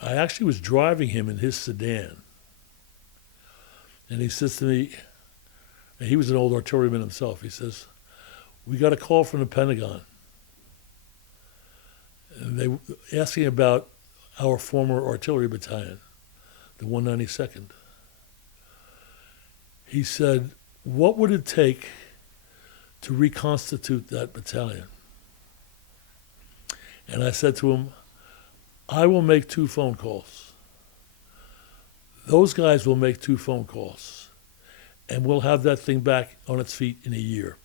I actually was driving him in his sedan, and he says to me, and he was an old artilleryman himself. He says, "We got a call from the Pentagon, and they were asking about our former artillery battalion, the 192nd." He said, "What would it take to reconstitute that battalion?" And I said to him, "I will make 2 phone calls. Those guys will make 2 phone calls, and we'll have that thing back on its feet in a year."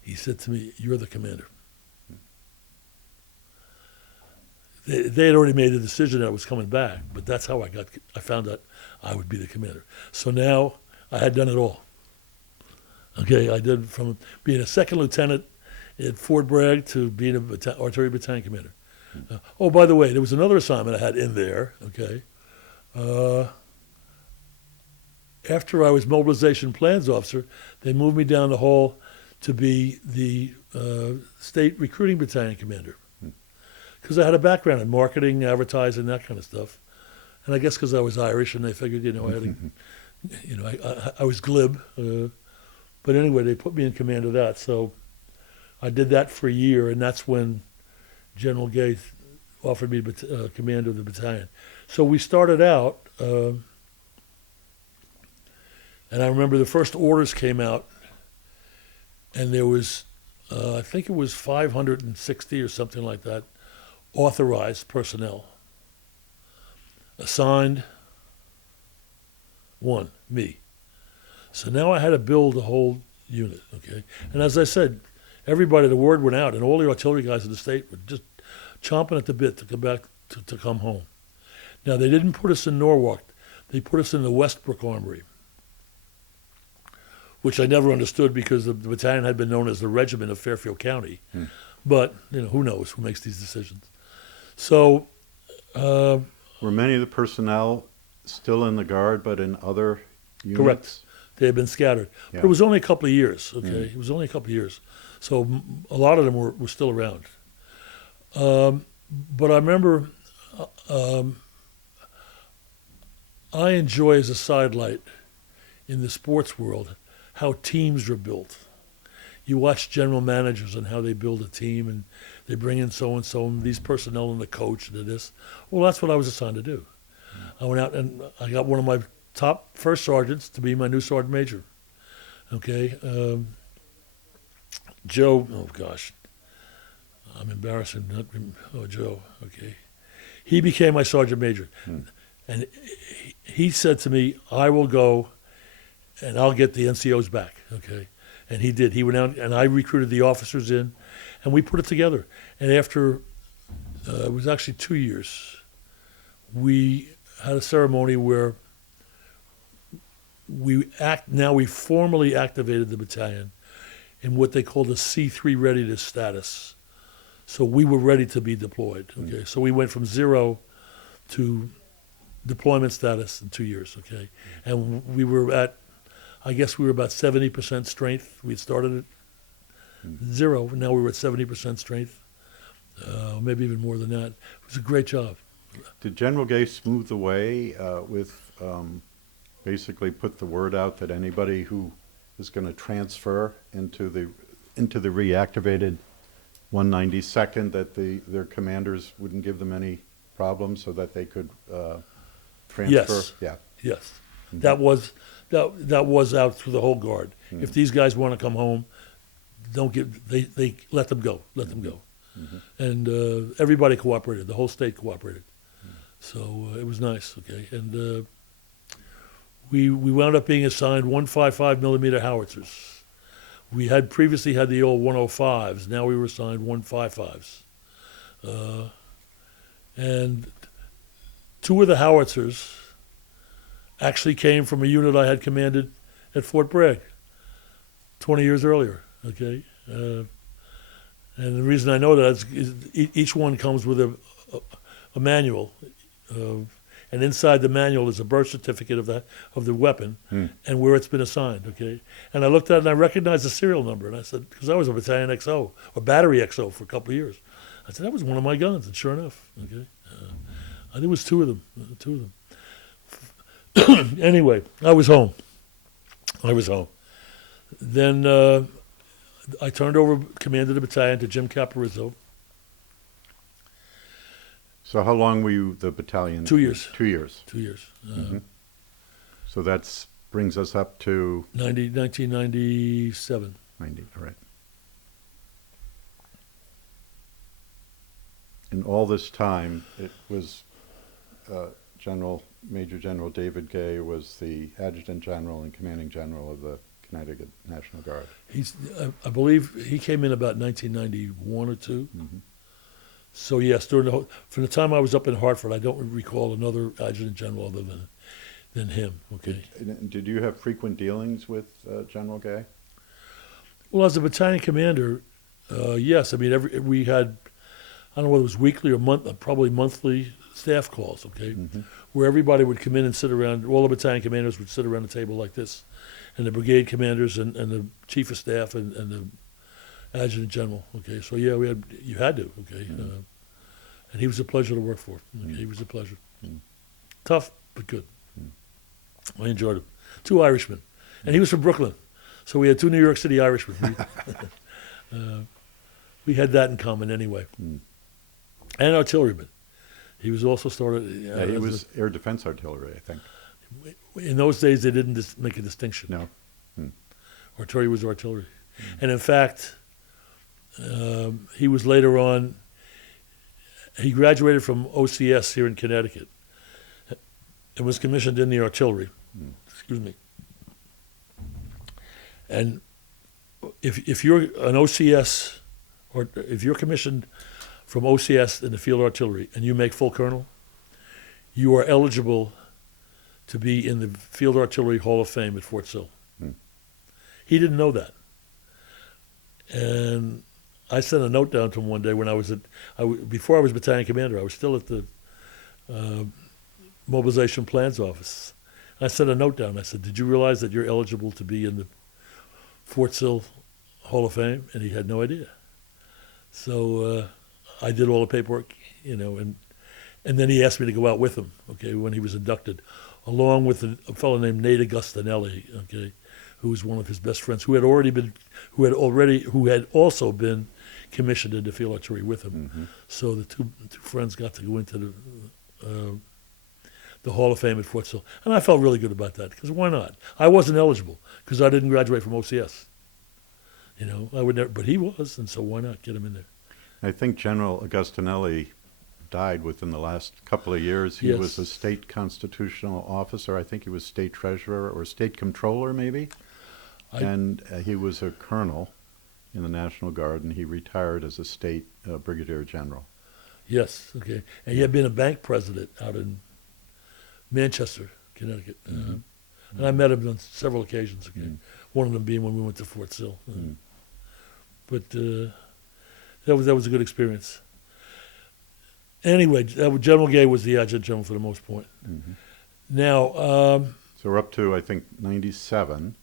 He said to me, "You're the commander." They had already made the decision that I was coming back, but that's how I found out I would be the commander. So now I had done it all. Okay, I did from being a second lieutenant at Fort Bragg to being an artillery battalion commander. Oh, by the way, there was another assignment I had in there. Okay, after I was mobilization plans officer, they moved me down the hall to be the state recruiting battalion commander because I had a background in marketing, advertising, that kind of stuff. And I guess because I was Irish, and they figured, I had, I was glib. But anyway, they put me in command of that. So I did that for a year, and that's when General Gay offered me command of the battalion. So we started out, and I remember the first orders came out, and there was, I think it was 560 or something like that, authorized personnel. Assigned, one, me. So now I had to build a whole unit, okay? And as I said, everybody, the word went out, and all the artillery guys in the state were just chomping at the bit to come back to come home. Now, they didn't put us in Norwalk. They put us in the Westbrook Armory, which I never understood because the battalion had been known as the Regiment of Fairfield County. But, who knows who makes these decisions. So... were many of the personnel still in the Guard, but in other units? Correct. They had been scattered. Yeah. But it was only a couple of years, okay? It was only a couple of years. So a lot of them were still around. But I remember I enjoy as a sidelight in the sports world how teams are built. You watch general managers and how they build a team, and they bring in so-and-so, and these personnel and the coach and this. Well, that's what I was assigned to do. I went out and I got one of my top first sergeants to be my new sergeant major. Okay. Joe, oh gosh, I'm embarrassing. Joe, okay. He became my sergeant major. And he said to me, I will go and I'll get the NCOs back, okay? And he did. He went out and I recruited the officers in, and we put it together. And after, it was actually 2 years, we had a ceremony where we formally activated the battalion in what they called a C3 readiness status. So we were ready to be deployed, okay? So we went from 0 to deployment status in 2 years, okay? And we were about 70% strength. We had started at 0, now we were at 70% strength, maybe even more than that. It was a great job. Did General Gay smooth the way with basically put the word out that anybody who is going to transfer into the reactivated 192nd, that their commanders wouldn't give them any problems, so that they could transfer? Yes. Yeah. Yes. That was out through the whole Guard. If these guys want to come home, they let them go. Let them go. And everybody cooperated. The whole state cooperated. So it was nice. Okay, and we wound up being assigned 155 millimeter howitzers. We had previously had the old 105s. Now we were assigned 155s. And 2 of the howitzers actually came from a unit I had commanded at Fort Brig 20 years earlier, okay? And the reason I know that is each one comes with a manual, and inside the manual is a birth certificate of the weapon and where it's been assigned, okay? And I looked at it and I recognized the serial number, and I said, because I was a battalion XO, or battery XO for a couple of years. I said, that was one of my guns, and sure enough, okay? I think it was 2 of them. Anyway, I was home. Then I turned over command of the battalion to Jim Caparizzo. So how long were you the battalion? 2 years. 2 years. 2 years. So that brings us up to 1997. 90, all right. In all this time, it was Major General David Gay was the Adjutant General and Commanding General of the Connecticut National Guard. I believe he came in about 1991 or 2. So yes, from the time I was up in Hartford, I don't recall another Adjutant General other than him. Okay. Did you have frequent dealings with General Gay? Well, as a battalion commander, yes. I mean, we had. I don't know whether it was weekly or probably monthly staff calls, okay, where everybody would come in and sit around, all the battalion commanders would sit around a table like this, and the brigade commanders and the chief of staff and the adjutant general, okay. So yeah, you had to, okay. And he was a pleasure to work for. Okay? He was a pleasure. Tough, but good. I enjoyed him. 2 Irishmen. And he was from Brooklyn. So we had 2 New York City Irishmen. We had that in common anyway. And artilleryman. He was also started... he was air defense artillery, I think. In those days, they didn't make a distinction. No. Artillery was artillery. And in fact, he was later on... He graduated from OCS here in Connecticut and was commissioned in the artillery. Excuse me. And if you're an OCS, or if you're commissioned from OCS in the field artillery and you make full colonel, you are eligible to be in the Field Artillery Hall of Fame at Fort Sill. He didn't know that. And I sent a note down to him one day when before I was battalion commander, I was still at the mobilization plans office. I sent a note down. I said, "Did you realize that you're eligible to be in the Fort Sill Hall of Fame?" And he had no idea. So I did all the paperwork, and then he asked me to go out with him, okay, when he was inducted, along with a fellow named Nate Augustinelli, okay, who was one of his best friends, who had also been commissioned into field artillery with him. So the two friends got to go into the Hall of Fame at Fort Sill, and I felt really good about that because why not? I wasn't eligible because I didn't graduate from OCS. I would never, but he was, and so why not get him in there? I think General Augustinelli died within the last couple of years. He was a state constitutional officer. I think he was state treasurer or state controller, maybe. And he was a colonel in the National Guard, and he retired as a state brigadier general. Yes, okay. And he had been a bank president out in Manchester, Connecticut. And I met him on several occasions, okay. One of them being when we went to Fort Sill. But that was a good experience. Anyway, General Gay was the adjutant general for the most part. Now... so we're up to, I think, 97.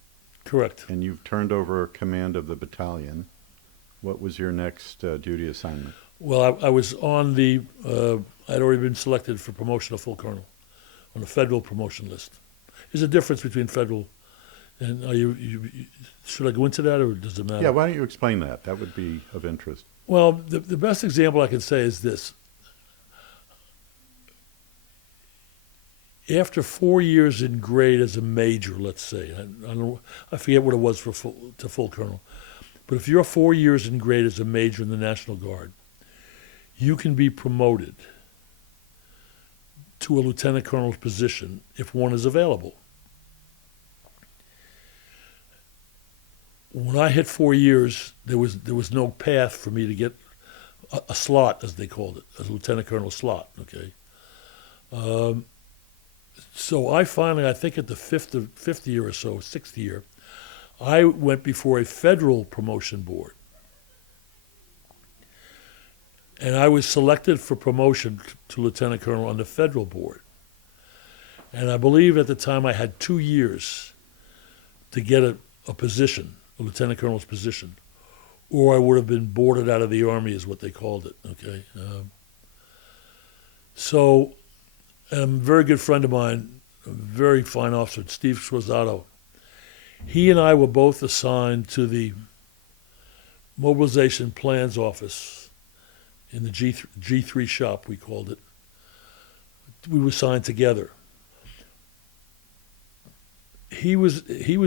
Correct. And you've turned over command of the battalion. What was your next duty assignment? Well, I was on I'd already been selected for promotion to full colonel on the federal promotion list. There's a difference between federal and should I go into that or does it matter? Yeah, why don't you explain that? That would be of interest. Well, the best example I can say is this. After 4 years in grade as a major, let's say, I forget what it was to full colonel, but if you're 4 years in grade as a major in the National Guard, you can be promoted to a lieutenant colonel's position if one is available. When I hit 4 years, there was no path for me to get a slot, as they called it, a lieutenant colonel slot. Okay. So I finally, I think at the fifth year or so, sixth year, I went before a federal promotion board. And I was selected for promotion to lieutenant colonel on the federal board. And I believe at the time I had 2 years to get a position, a lieutenant colonel's position, or I would have been boarded out of the Army is what they called it, okay? So a very good friend of mine, a very fine officer, Steve Schwazzato, he and I were both assigned to the mobilization plans office in the G3 shop, we called it. We were assigned together. He was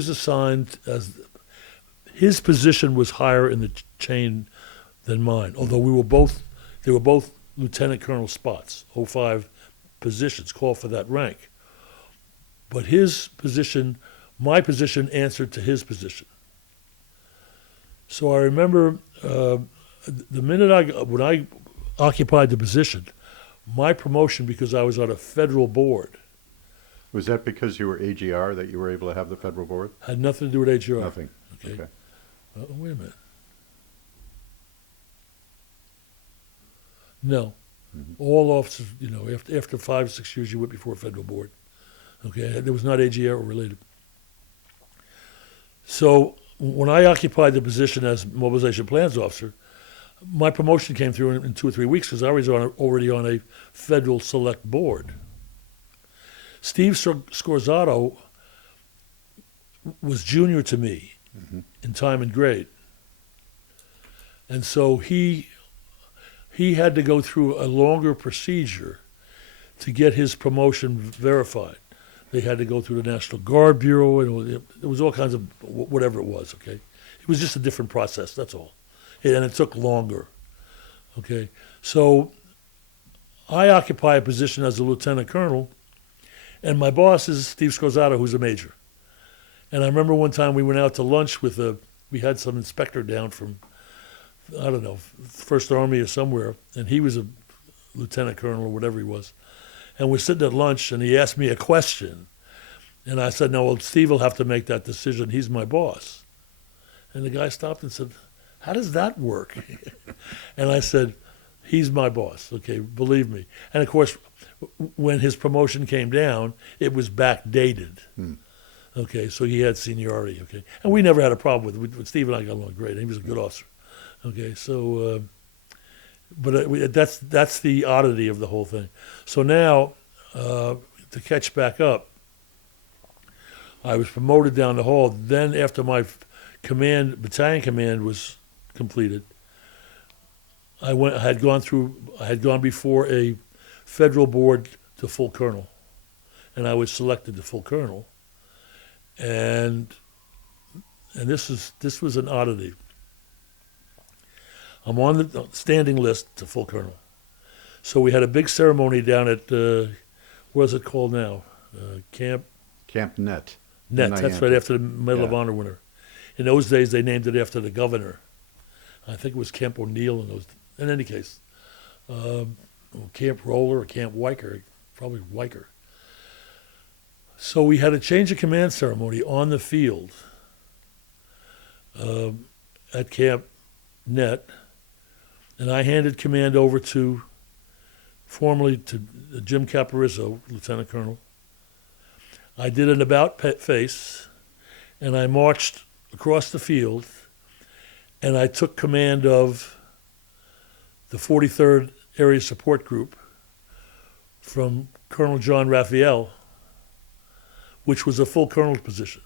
assigned as, his position was higher in the chain than mine, although they were both lieutenant colonel spots, 05 positions, called for that rank. But his position, my position answered to his position. So I remember the minute when I occupied the position, my promotion, because I was on a federal board. Was that because you were AGR that you were able to have the federal board? Had nothing to do with AGR. Nothing. Okay. Wait a minute. No. All officers, after 5 or 6 years, you went before a federal board. Okay, it was not AGR related. So when I occupied the position as mobilization plans officer, my promotion came through in 2 or 3 weeks because I was already on a federal select board. Steve Scorzato was junior to me in time and grade. And so he had to go through a longer procedure to get his promotion verified. They had to go through the National Guard Bureau, and it was all kinds of whatever it was, okay? It was just a different process, that's all. And it took longer, okay? So I occupy a position as a lieutenant colonel, and my boss is Steve Scorzato, who's a major. And I remember one time we went out to lunch we had some inspector down from, I don't know, First Army or somewhere, and he was a lieutenant colonel or whatever he was. And we're sitting at lunch, and he asked me a question. And I said, no, well, Steve will have to make that decision. He's my boss. And the guy stopped and said, how does that work? And I said, he's my boss, okay, believe me. And, of course, when his promotion came down, it was backdated. Okay, so he had seniority, okay. And we never had a problem with Steve and I got along great. And he was a good officer. Okay, so, that's the oddity of the whole thing. So now, to catch back up, I was promoted down the hall. Then after my battalion command was completed, I had gone before a federal board to full colonel, and I was selected to full colonel. And this was an oddity. I'm on the standing list to full colonel. So we had a big ceremony down at, what is it called now? Camp Net. That's right, after the Medal of Honor winner. In those days, they named it after the governor. I think it was Camp O'Neill in any case. Camp Roller or Camp Weicker, probably Weicker. So we had a change of command ceremony on the field at Camp Net, and I handed command over formally to Jim Caparizzo, Lieutenant Colonel. I did an about face, and I marched across the field, and I took command of the 43rd Area Support Group from Colonel John Raphael, which was a full colonel position.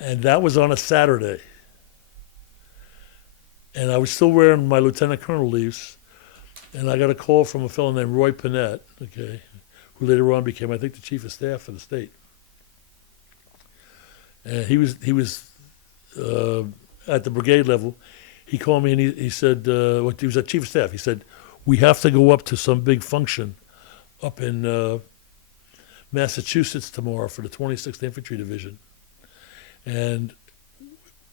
And that was on a Saturday. And I was still wearing my lieutenant colonel leaves, and I got a call from a fellow named Roy Panett, okay, who later on became, I think, the chief of staff for the state. And he was at the brigade level. He called me and he said, he was at chief of staff. He said, we have to go up to some big function up in Massachusetts tomorrow for the 26th Infantry Division. And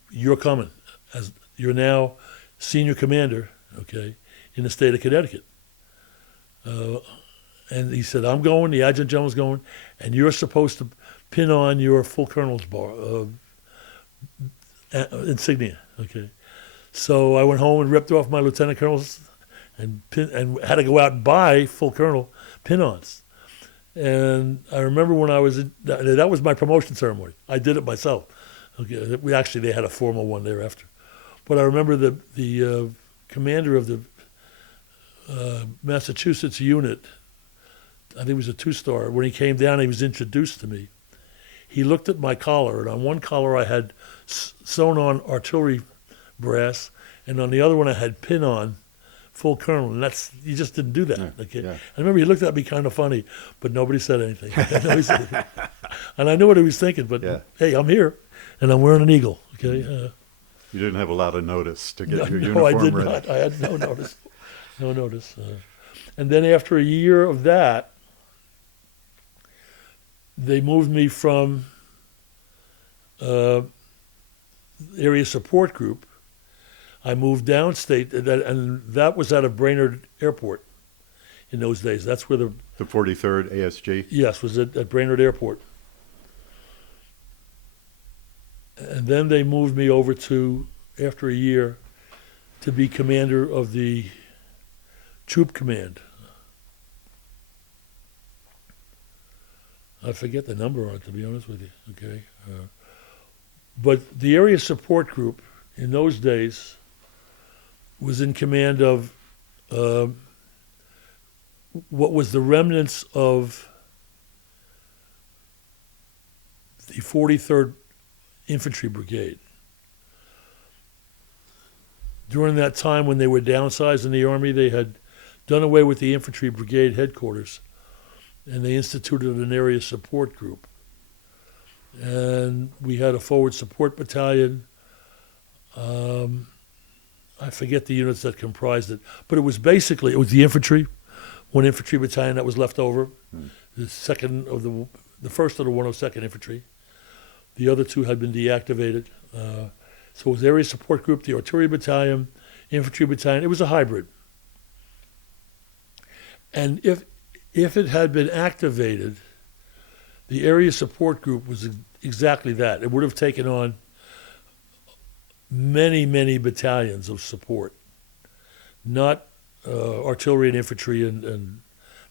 you're coming. As you're now senior commander, okay, in the state of Connecticut. And he said, I'm going, the adjutant general's going, and you're supposed to pin on your full colonel's insignia, okay. So I went home and ripped off my lieutenant colonel's and had to go out and buy full colonel pin-ons. And I remember when I was that was my promotion ceremony. I did it myself. Okay, they had a formal one thereafter. But I remember the commander of the Massachusetts unit, I think it was a 2-star, when he came down, he was introduced to me. He looked at my collar, and on one collar I had sewn on artillery brass, and on the other one I had pin on full colonel, and you just didn't do that. Yeah, okay, yeah. I remember he looked at me kind of funny, but nobody said anything. And I knew what he was thinking, but hey, I'm here, and I'm wearing an eagle. Okay. You didn't have a lot of notice to get your No, uniform I did ready. not. I had no notice. No notice. And then after a year of that, they moved me from area support group. I moved downstate, and that was out of Brainerd Airport in those days. That's where the 43rd ASG? Yes, was at Brainerd Airport. And then they moved me over to, after a year, to be commander of the troop command. I forget the number on it, to be honest with you. Okay, but the area support group in those days was in command of what was the remnants of the 43rd Infantry Brigade. During that time when they were downsized in the Army, they had done away with the Infantry Brigade headquarters, and they instituted an area support group. And we had a forward support battalion. I forget the units that comprised it, but it was basically, it was the infantry, one infantry battalion that was left over, the first of the 102nd Infantry. The other two had been deactivated. So it was the area support group, the artillery battalion, infantry battalion. It was a hybrid. And if it had been activated, the area support group was exactly that. It would have taken on many, many battalions of support, not artillery and infantry and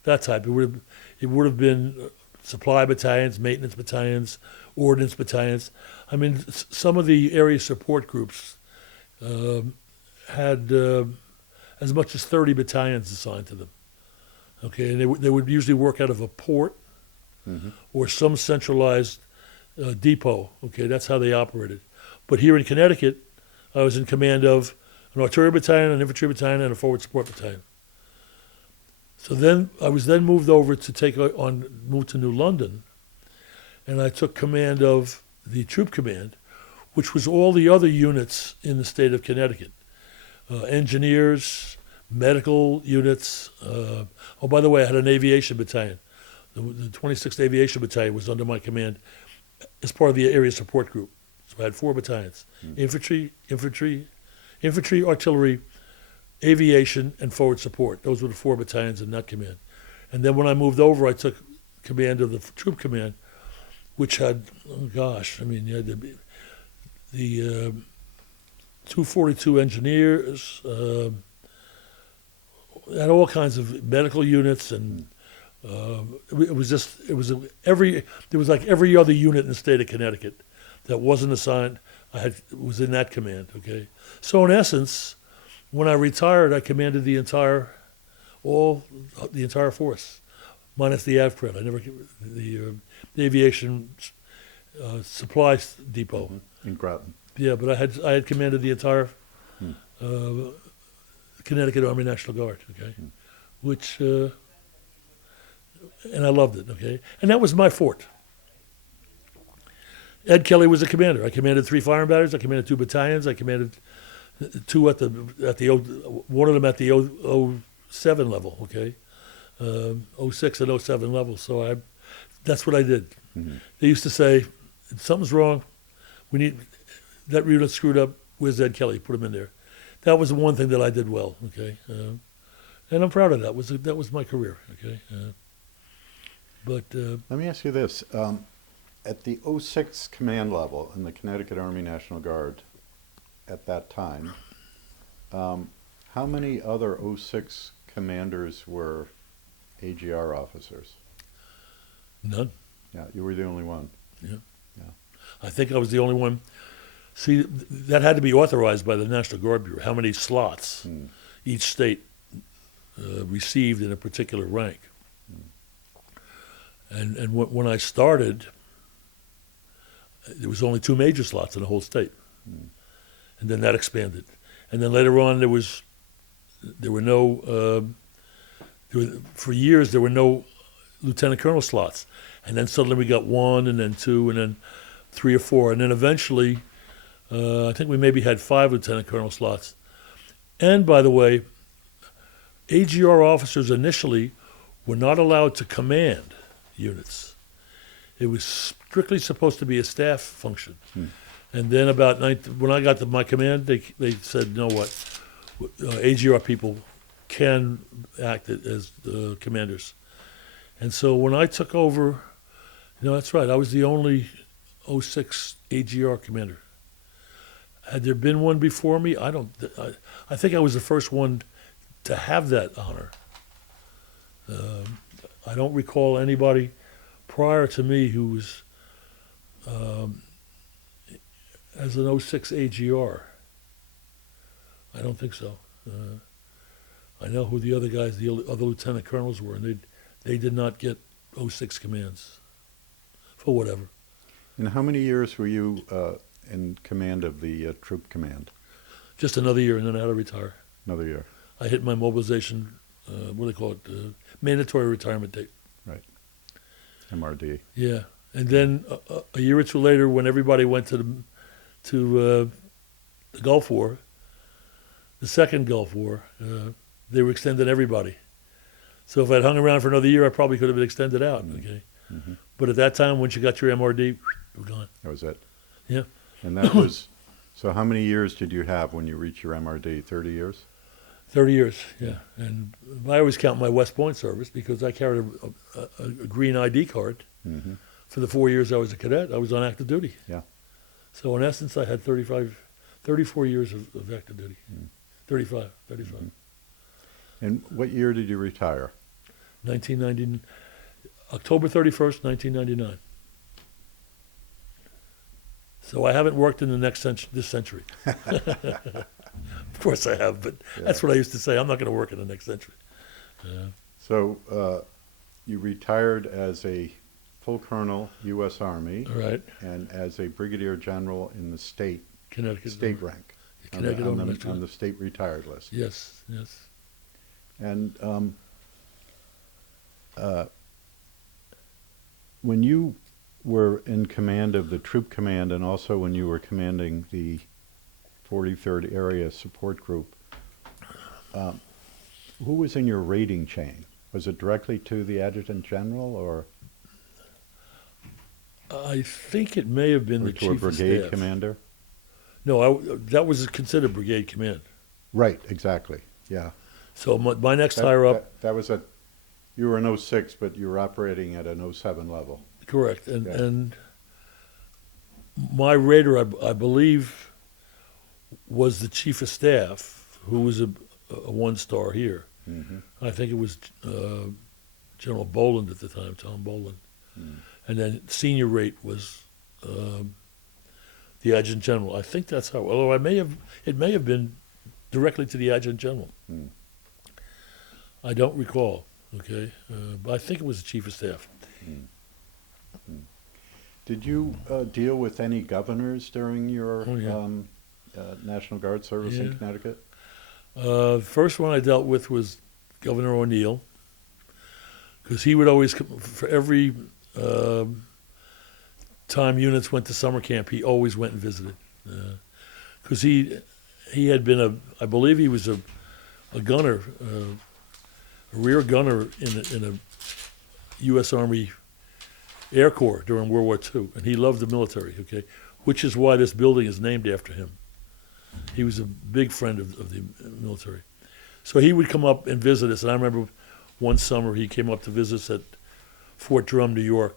that type. It would have been supply battalions, maintenance battalions, ordnance battalions. I mean, some of the area support groups had as much as 30 battalions assigned to them. Okay, and they would usually work out of a port or some centralized depot. Okay, that's how they operated. But here in Connecticut, I was in command of an artillery battalion, an infantry battalion, and a forward support battalion. So then I was moved over to move to New London, and I took command of the troop command, which was all the other units in the state of Connecticut, engineers, medical units. Oh, by the way, I had an aviation battalion. The 26th Aviation Battalion was under my command as part of the area support group. So I had 4 battalions: infantry, artillery, aviation, and forward support. Those were the 4 battalions in that command. And then when I moved over, I took command of the troop command, which had, you had the 242 engineers, had all kinds of medical units, and there was like every other unit in the state of Connecticut that wasn't assigned. Was in that command. Okay, so in essence, when I retired, I commanded the entire force, minus the avcred. I never the aviation supply depot in Groton. Yeah, but I had commanded the entire Connecticut Army National Guard. Okay, which and I loved it. Okay, and that was my fort. Ed Kelly was the commander. I commanded 3 firing batteries. I commanded 2 battalions. I commanded 2 one of them at the 07 level. Okay, 06 and 07 level. So that's what I did. Mm-hmm. They used to say, something's wrong. We need that unit screwed up. Where's Ed Kelly? Put him in there. That was the one thing that I did well. Okay, and I'm proud of that. That was my career. Okay, but let me ask you this. At the 06 command level in the Connecticut Army National Guard at that time, how many other 06 commanders were AGR officers? None. Yeah, you were the only one. Yeah. Yeah. I think I was the only one. See, that had to be authorized by the National Guard Bureau, how many slots each state received in a particular rank. And when I started, there was only 2 major slots in the whole state, and then that expanded, and then later on for years there were no lieutenant colonel slots, and then suddenly we got 1, and then 2, and then 3 or 4, and then eventually I think we maybe had 5 lieutenant colonel slots. And by the way, AGR officers initially were not allowed to command units. It was strictly supposed to be a staff function. And then when I got to my command, they said, you know what, AGR people can act as commanders. And so when I took over, that's right, I was the only 06 AGR commander. Had there been one before me? I think I was the first one to have that honor. I don't recall anybody prior to me who was as an '06 AGR. I don't think so. I know who the other guys, the other lieutenant colonels were, and they did not get '06 commands for whatever. And how many years were you in command of the troop command? Just another year, and then I had to retire. Another year. I hit my mobilization, what do they call it, mandatory retirement date. Right. MRD. Yeah, and then a year or two later, when everybody went to the Gulf War, the second Gulf War, they were extending everybody. So if I'd hung around for another year, I probably could have been extended out. Mm-hmm. Okay, Mm-hmm. but at that time, once you got your MRD, you were gone. That was it. Yeah. And that was, so how many years did you have when you reached your MRD? 30 years? 30 years, yeah. And I always count my West Point service because I carried a green ID card. Mm-hmm. For the 4 years I was a cadet, I was on active duty. Yeah. So in essence, I had 34 years of active duty. 35. Mm-hmm. And what year did you retire? 1990, October 31st, 1999. So I haven't worked in the this century. Of course I have, but that's what I used to say. I'm not going to work in the next century. So you retired as a full colonel, U.S. Army, Right. and as a brigadier general in the state Connecticut. rank, Connecticut on the state retired list. Yes, yes. And when you were in command of the troop command, and also when you were commanding the 43rd Area Support Group, who was in your rating chain? Was it directly to the adjutant general, or I think it may have been the to a chief of brigade staff. commander? No, that was considered brigade command. Right, exactly. Yeah. So my next higher up, That was you were an '06, but you were operating at an '07 level. correct, Yeah. and my raider, I believe, was the chief of staff, who was a 1-star here. Mm-hmm. I think it was General Boland at the time, Tom Boland. Mm. And then senior rate was the adjutant general. I think that's how. Although it may have been directly to the adjutant general. Mm. I don't recall. Okay, but I think it was the chief of staff. Mm. Mm. Did you deal with any governors during your National Guard service in Connecticut? The first one I dealt with was Governor O'Neill, because he would always come for every time units went to summer camp. He always went and visited, because he had been I believe he was a gunner, a rear gunner in a U.S. Army Air Corps during World War II, and he loved the military. Okay, which is why this building is named after him. He was a big friend of the military. So he would come up and visit us. And I remember one summer he came up to visit us at Fort Drum, New York.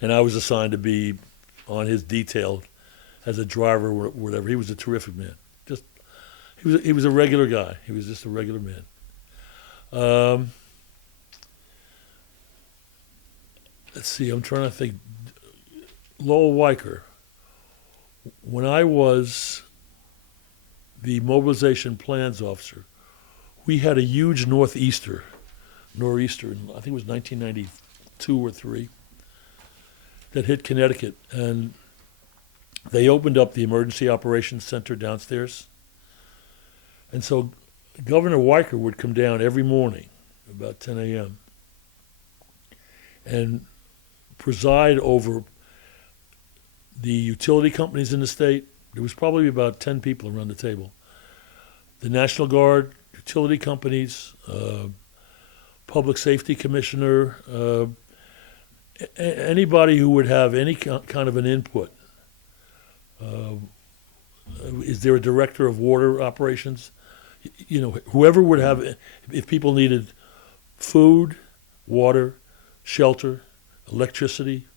And I was assigned to be on his detail as a driver or whatever. He was a terrific man. He was a regular guy. He was just a regular man. Let's see, I'm trying to think. Lowell Weicker. When I was the mobilization plans officer, we had a huge nor'easter, and I think it was 1992 or 3, that hit Connecticut. And they opened up the Emergency Operations Center downstairs. And so Governor Weicker would come down every morning about 10 a.m. and preside over the utility companies in the state. There was probably about 10 people around the table. The National Guard, utility companies, public safety commissioner, anybody who would have any kind of an input. Is there a director of water operations? You know, whoever would have, if people needed food, water, shelter, electricity,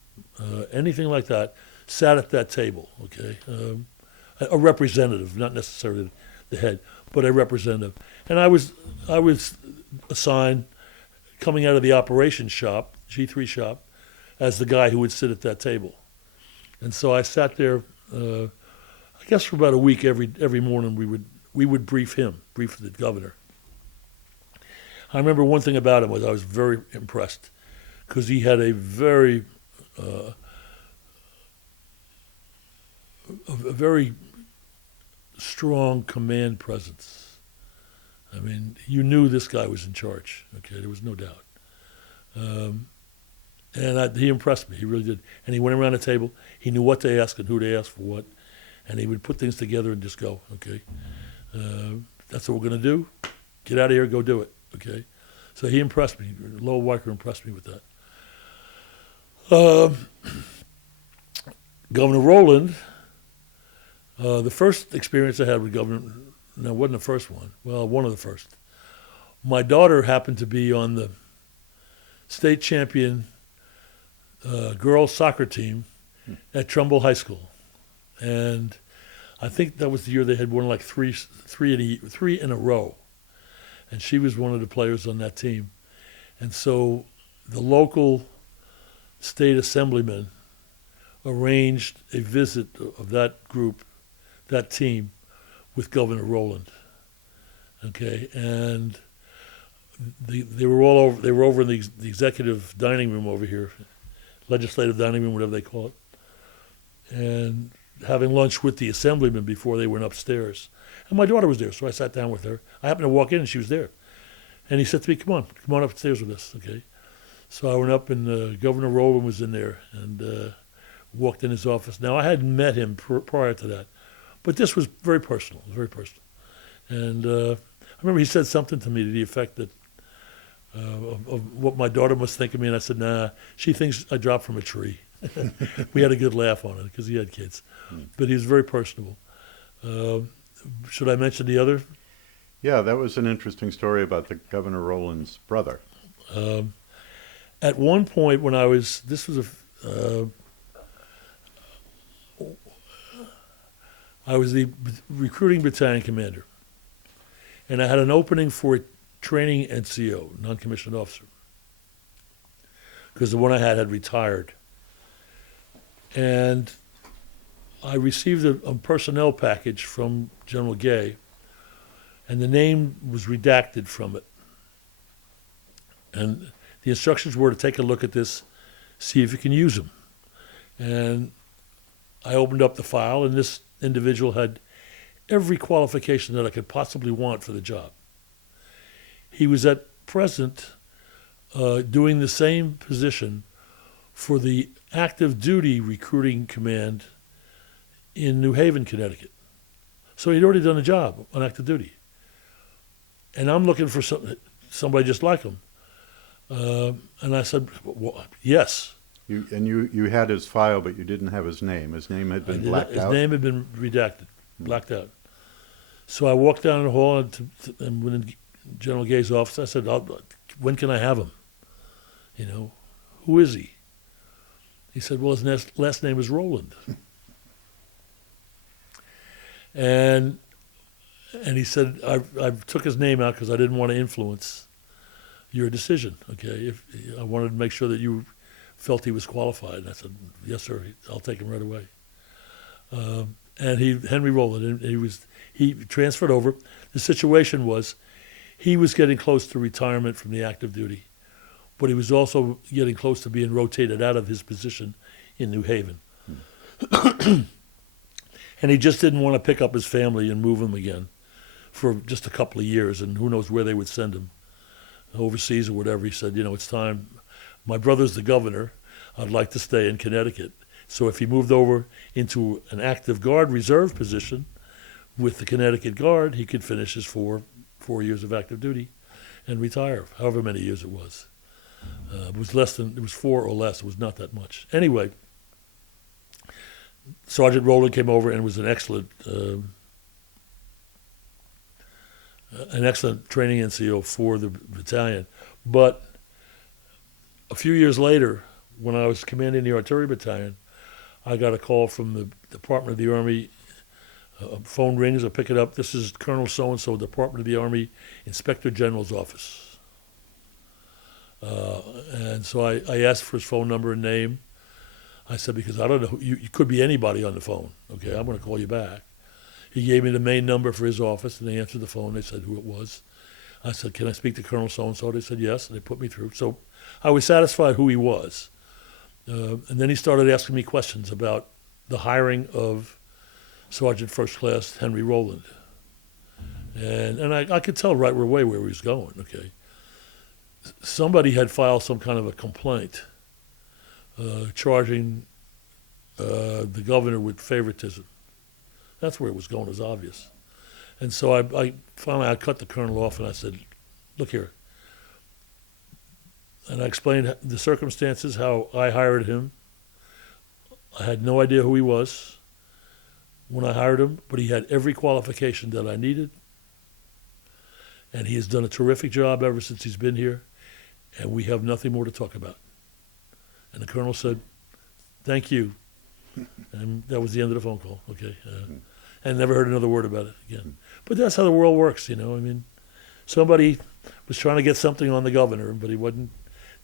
anything like that, sat at that table, okay? a representative, not necessarily the head, but a representative. And I was assigned coming out of the operations shop, G3 shop, as the guy who would sit at that table. And so I sat there, I guess for about a week. Every morning we would brief the governor. I remember one thing about him was I was very impressed because he had a very strong command presence. I mean, you knew this guy was in charge. Okay, there was no doubt. He impressed me. He really did. And he went around the table. He knew what to ask and who to ask for what, and he would put things together and just go. Okay, that's what we're going to do. Get out of here. Go do it. Okay. So he impressed me. Lowell Weicker impressed me with that. Governor Rowland. The first experience I had with Governor, no, it wasn't the first one. Well, one of the first. My daughter happened to be on the state champion girls soccer team at Trumbull High School, and I think that was the year they had won like three in a row, and she was one of the players on that team, and so the local state assemblyman arranged a visit of that group, that team, with Governor Rowland. Okay, and they were all over. They were over in the executive dining room over here, legislative dining room, whatever they call it, and having lunch with the assemblyman before they went upstairs. And my daughter was there, so I sat down with her. I happened to walk in, and she was there. And he said to me, come on upstairs with us, okay? So I went up, and Governor Rowland was in there, and walked in his office. Now, I hadn't met him prior to that, but this was very personal, And I remember he said something to me to the effect that of what my daughter must think of me, and I said, nah, she thinks I dropped from a tree. We had a good laugh on it because he had kids. But he was very personable. Should I mention the other? Yeah, that was an interesting story about the Governor Rowland's brother. At one point when I was the recruiting battalion commander, and I had an opening for a training NCO, non-commissioned officer, because the one I had retired. And I received a personnel package from General Gay, and the name was redacted from it. And the instructions were to take a look at this, see if you can use them. And I opened up the file, and this individual had every qualification that I could possibly want for the job. He was at present doing the same position for the active duty recruiting command in New Haven, Connecticut. So he'd already done a job on active duty. And I'm looking for somebody just like him. And I said, well, yes. You had his file, but you didn't have his name. His name had been blacked out? His name had been redacted, blacked out. So I walked down the hall and went in General Gay's office. I said, when can I have him? Who is he? He said, well, his last name is Rowland. And he said, I took his name out because I didn't want to influence your decision, okay? I wanted to make sure that you felt he was qualified. And I said, yes, sir, I'll take him right away. And Henry Rowland, he transferred over. The situation was he was getting close to retirement from the active duty, but he was also getting close to being rotated out of his position in New Haven. And he just didn't want to pick up his family and move him again for just a couple of years, and who knows where they would send him, overseas or whatever. He said, it's time. My brother's the governor. I'd like to stay in Connecticut. So if he moved over into an active guard reserve position with the Connecticut Guard, he could finish his four years of active duty and retire, however many years it was. It was 4 or less. It was not that much. Anyway, Sergeant Rowland came over and was an excellent training NCO for the battalion. But a few years later, when I was commanding the artillery battalion, I got a call from the Department of the Army Phone rings, I pick it up. This is Colonel so-and-so, Department of the Army, Inspector General's office. And so I asked for his phone number and name. I said, because I don't know, you could be anybody on the phone. Okay, I'm going to call you back. He gave me the main number for his office, and they answered the phone. They said who it was. I said, can I speak to Colonel so-and-so? They said yes, and they put me through. So I was satisfied who he was. And then he started asking me questions about the hiring of Sergeant First Class Henry Rowland. And I could tell right away where he was going, okay. Somebody had filed some kind of a complaint charging the governor with favoritism. That's where it was going, it was obvious. And so I finally cut the colonel off and I said, look here. And I explained the circumstances, how I hired him. I had no idea who he was when I hired him, but he had every qualification that I needed. And he has done a terrific job ever since he's been here, and we have nothing more to talk about. And the colonel said, thank you. And that was the end of the phone call, okay? And never heard another word about it again. But that's how the world works, you know. I mean, somebody was trying to get something on the governor, but he wasn't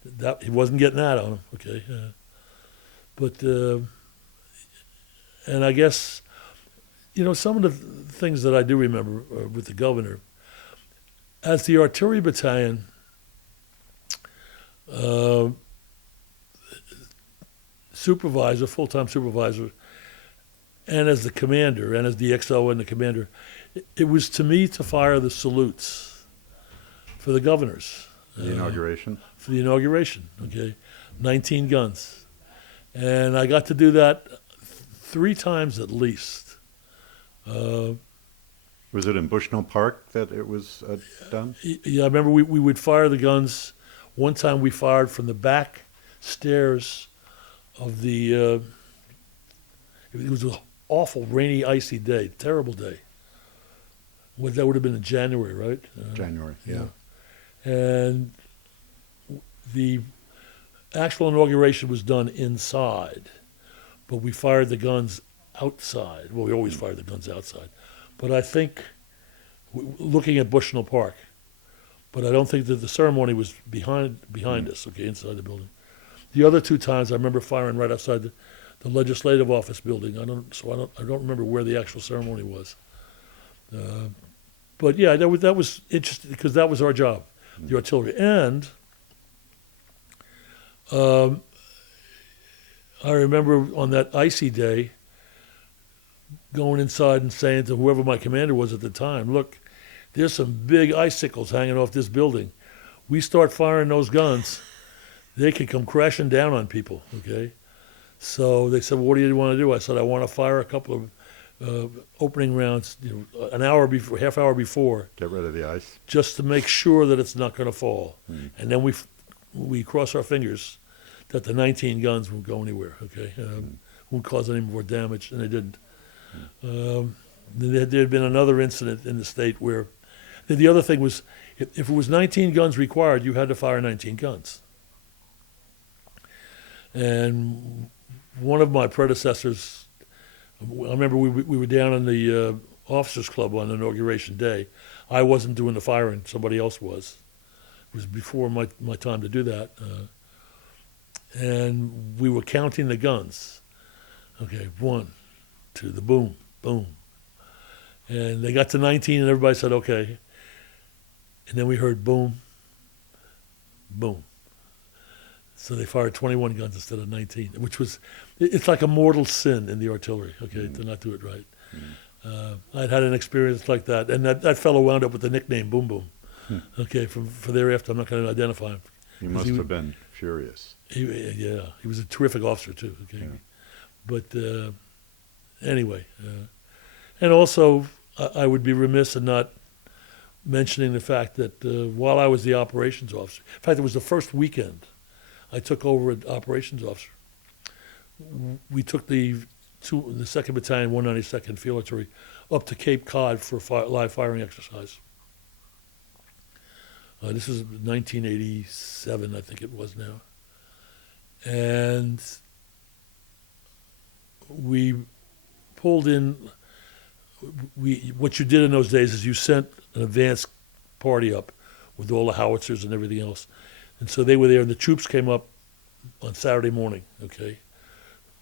getting that on him, okay? And I guess, you know, some of the things that I do remember with the governor, as the artillery battalion supervisor, full-time supervisor, and as the commander, and as the XO and the commander, it was to me to fire the salutes for the governors. The inauguration? For the inauguration, okay? 19 guns. And I got to do that 3 times at least. Was it in Bushnell Park that it was done? Yeah, I remember we would fire the guns. One time we fired from the back stairs of the, it was an awful rainy, icy day, terrible day. That would have been in January, right? January, yeah. And the actual inauguration was done inside, but we fired the guns outside. Well, we always fired the guns outside. But I think, looking at Bushnell Park, but I don't think that the ceremony was behind us, okay, inside the building. The other 2 times I remember firing right outside the legislative office building. I don't remember where the actual ceremony was. But yeah, that was interesting because that was our job, the artillery. And I remember on that icy day going inside and saying to whoever my commander was at the time, look, there's some big icicles hanging off this building. We start firing those guns, they could come crashing down on people, okay? So they said, well, what do you want to do? I said, I want to fire a couple of opening rounds, an hour before, half hour before. Get rid of the ice. Just to make sure that it's not going to fall. And then we cross our fingers that the 19 guns won't go anywhere, okay? Won't cause any more damage, and they didn't. There had been another incident in the state where the other thing was, if it was 19 guns required, you had to fire 19 guns. And one of my predecessors, I remember we were down in the officers club on inauguration day. I wasn't doing the firing, somebody else was. It was before my time to do that. And we were counting the guns. Okay, 1, 2, the boom, boom. And they got to 19 and everybody said, okay. And then we heard boom, boom. So they fired 21 guns instead of 19, which was, it's like a mortal sin in the artillery, okay, to not do it right. I'd had an experience like that, and that fellow wound up with the nickname Boom Boom. Okay, for thereafter, I'm not going to identify him. He must have been furious. He was a terrific officer too. Okay, but anyway, and also I would be remiss in not mentioning the fact that while I was the operations officer, in fact, it was the first weekend I took over as operations officer. We took the 2nd Battalion, 192nd Field Artillery, up to Cape Cod for a live firing exercise. This was 1987, I think it was now. And we pulled in what you did in those days is you sent an advance party up with all the howitzers and everything else. And so they were there, and the troops came up on Saturday morning, okay?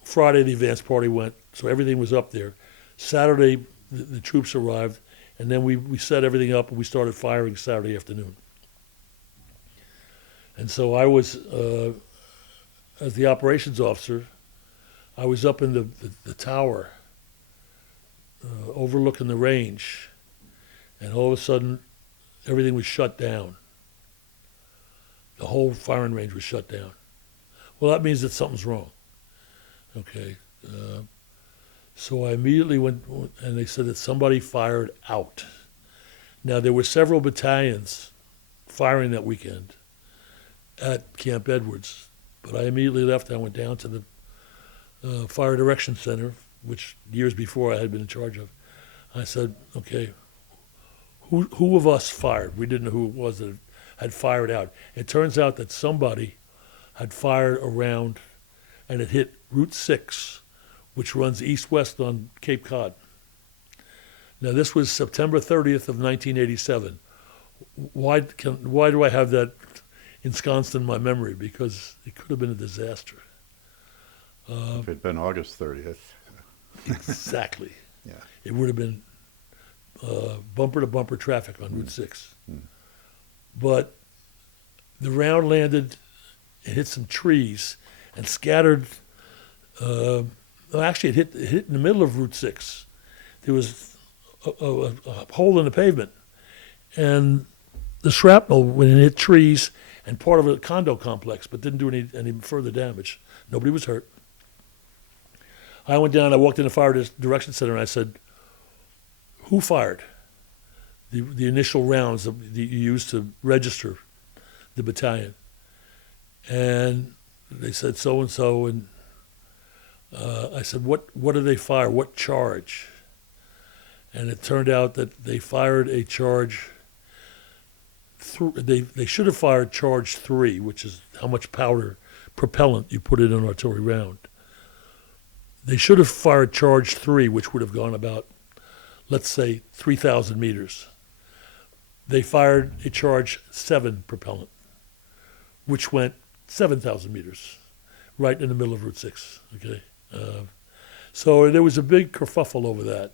Friday, the advance party went, so everything was up there. Saturday, the troops arrived, and then we set everything up, and we started firing Saturday afternoon. And so I was, as the operations officer, I was up in the tower, overlooking the range, and all of a sudden, everything was shut down. The whole firing range was shut down. Well, that means that something's wrong. Okay. So I immediately went, and they said that somebody fired out. Now, there were several battalions firing that weekend at Camp Edwards, but I immediately left. I went down to the Fire Direction Center, which years before I had been in charge of. I said, okay, who of us fired? We didn't know who it was that had fired out. It turns out that somebody had fired around, and it hit Route 6, which runs east-west on Cape Cod. Now, this was September 30th of 1987. Why do I have that ensconced in my memory? Because it could have been a disaster. If it had been August 30th. Exactly. Yeah. It would have been bumper-to-bumper traffic on Route 6. But the round landed and hit some trees and scattered. Actually, it hit in the middle of Route 6. There was a hole in the pavement, and the shrapnel went and hit trees and part of a condo complex, but didn't do any further damage. Nobody was hurt. I went down. I walked in the Fire Direction Center, and I said, "Who fired the initial rounds that you used to register the battalion?" And they said so and so, and I said, "What did they fire? What charge?" And it turned out that they fired a charge. They should have fired charge 3, which is how much powder propellant you put in an artillery round. They should have fired charge 3, which would have gone about, let's say, 3,000 meters. They fired a charge 7 propellant, which went 7,000 meters, right in the middle of Route 6. Okay, so there was a big kerfuffle over that,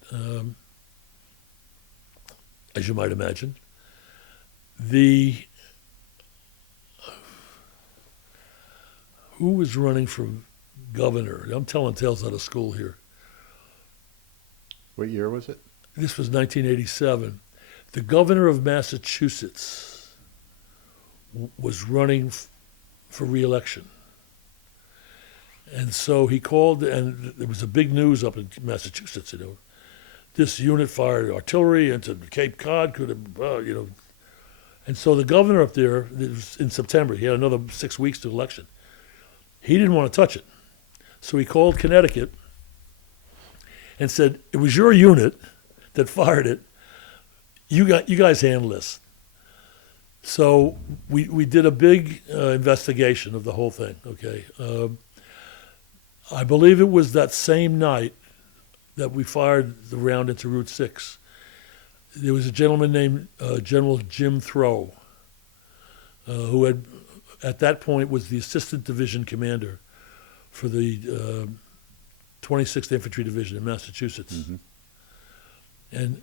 as you might imagine. Who was running for governor? I'm telling tales out of school here. What year was it? This was 1987. The governor of Massachusetts was running for re-election. And so he called, and there was a big news up in Massachusetts, This unit fired artillery into Cape Cod, could have, And so the governor up there, it was in September, he had another 6 weeks to election. He didn't want to touch it. So he called Connecticut and said, "It was your unit that fired it. You guys handle this." So we did a big investigation of the whole thing, okay? I believe it was that same night that we fired the round into Route 6. There was a gentleman named General Jim Throw, who had, at that point, was the assistant division commander for the 26th Infantry Division in Massachusetts. Mm-hmm. And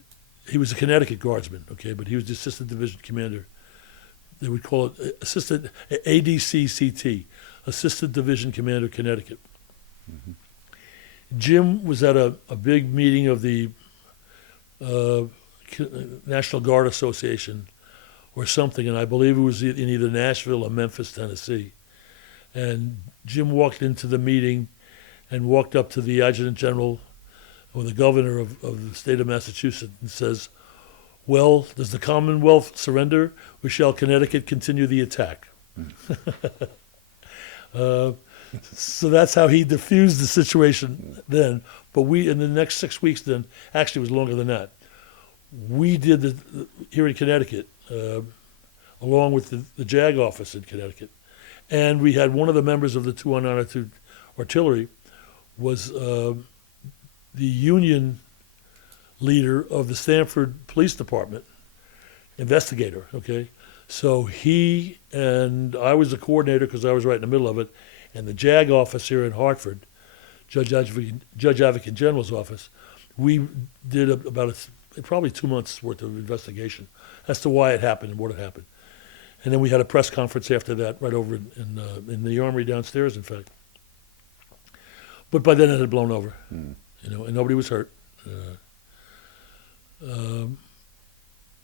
he was a Connecticut guardsman, okay, but he was the assistant division commander. They would call it assistant ADCCT, Assistant Division Commander, Connecticut. Mm-hmm. Jim was at a big meeting of the National Guard Association or something, and I believe it was in either Nashville or Memphis, Tennessee. And Jim walked into the meeting and walked up to the adjutant general or the governor of the state of Massachusetts and says, "Well, does the Commonwealth surrender, or shall Connecticut continue the attack?" So that's how he diffused the situation then. But we, in the next 6 weeks then, actually it was longer than that, we did here in Connecticut, along with the JAG office in Connecticut. And we had one of the members of the 209th Artillery was the Union leader of the Stanford Police Department, investigator, okay? So he and I was the coordinator because I was right in the middle of it, and the JAG office here in Hartford, Judge Advocate General's office, we did probably 2 months worth of investigation as to why it happened and what had happened. And then we had a press conference after that, right over in the armory downstairs, in fact. But by then it had blown over, and nobody was hurt.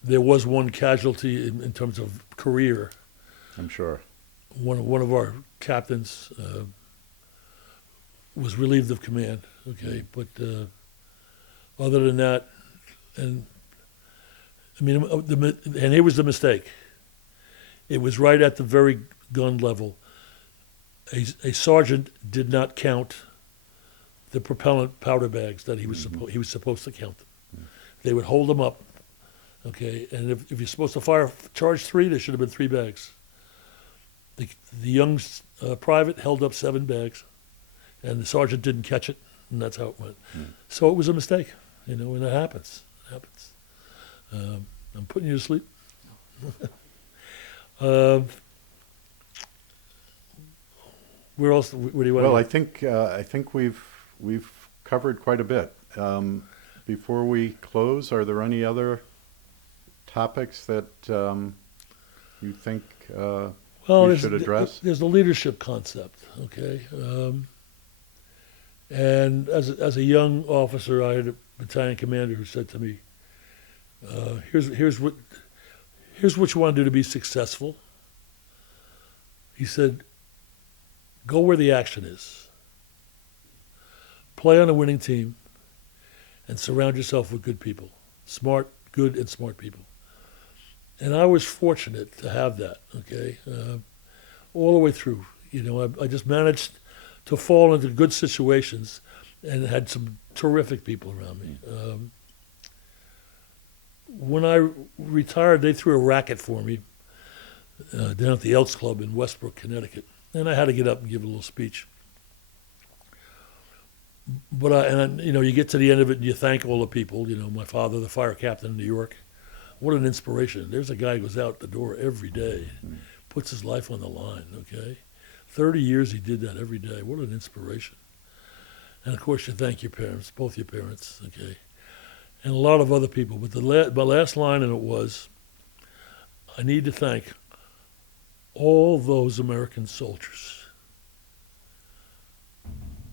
There was one casualty in terms of career. I'm sure. One of our captains was relieved of command. Okay, but other than that, and I mean, and here was the mistake. It was right at the very gun level. A sergeant did not count the propellant powder bags that he was supposed to count them. They would hold them up, okay. And if you're supposed to fire charge 3, there should have been 3 bags. The young private held up 7 bags, and the sergeant didn't catch it, and that's how it went. So it was a mistake, and it happens. It happens. I'm putting you to sleep. Where else? Where do you want? Well, I think we've covered quite a bit. Before we close, are there any other topics that you think we should address? There's the leadership concept, okay. And as a young officer, I had a battalion commander who said to me, "Here's what you want to do to be successful." He said, "Go where the action is. Play on a winning team, and surround yourself with good people, good and smart people." And I was fortunate to have that, okay, all the way through. I just managed to fall into good situations and had some terrific people around me. When I retired, they threw a racket for me down at the Elks Club in Westbrook, Connecticut. And I had to get up and give a little speech. But you get to the end of it and you thank all the people. My father, the fire captain in New York, what an inspiration. There's a guy who goes out the door every day, puts his life on the line, okay? 30 years he did that every day. What an inspiration. And of course you thank your parents, both your parents, okay? And a lot of other people. But my last line in it was, I need to thank all those American soldiers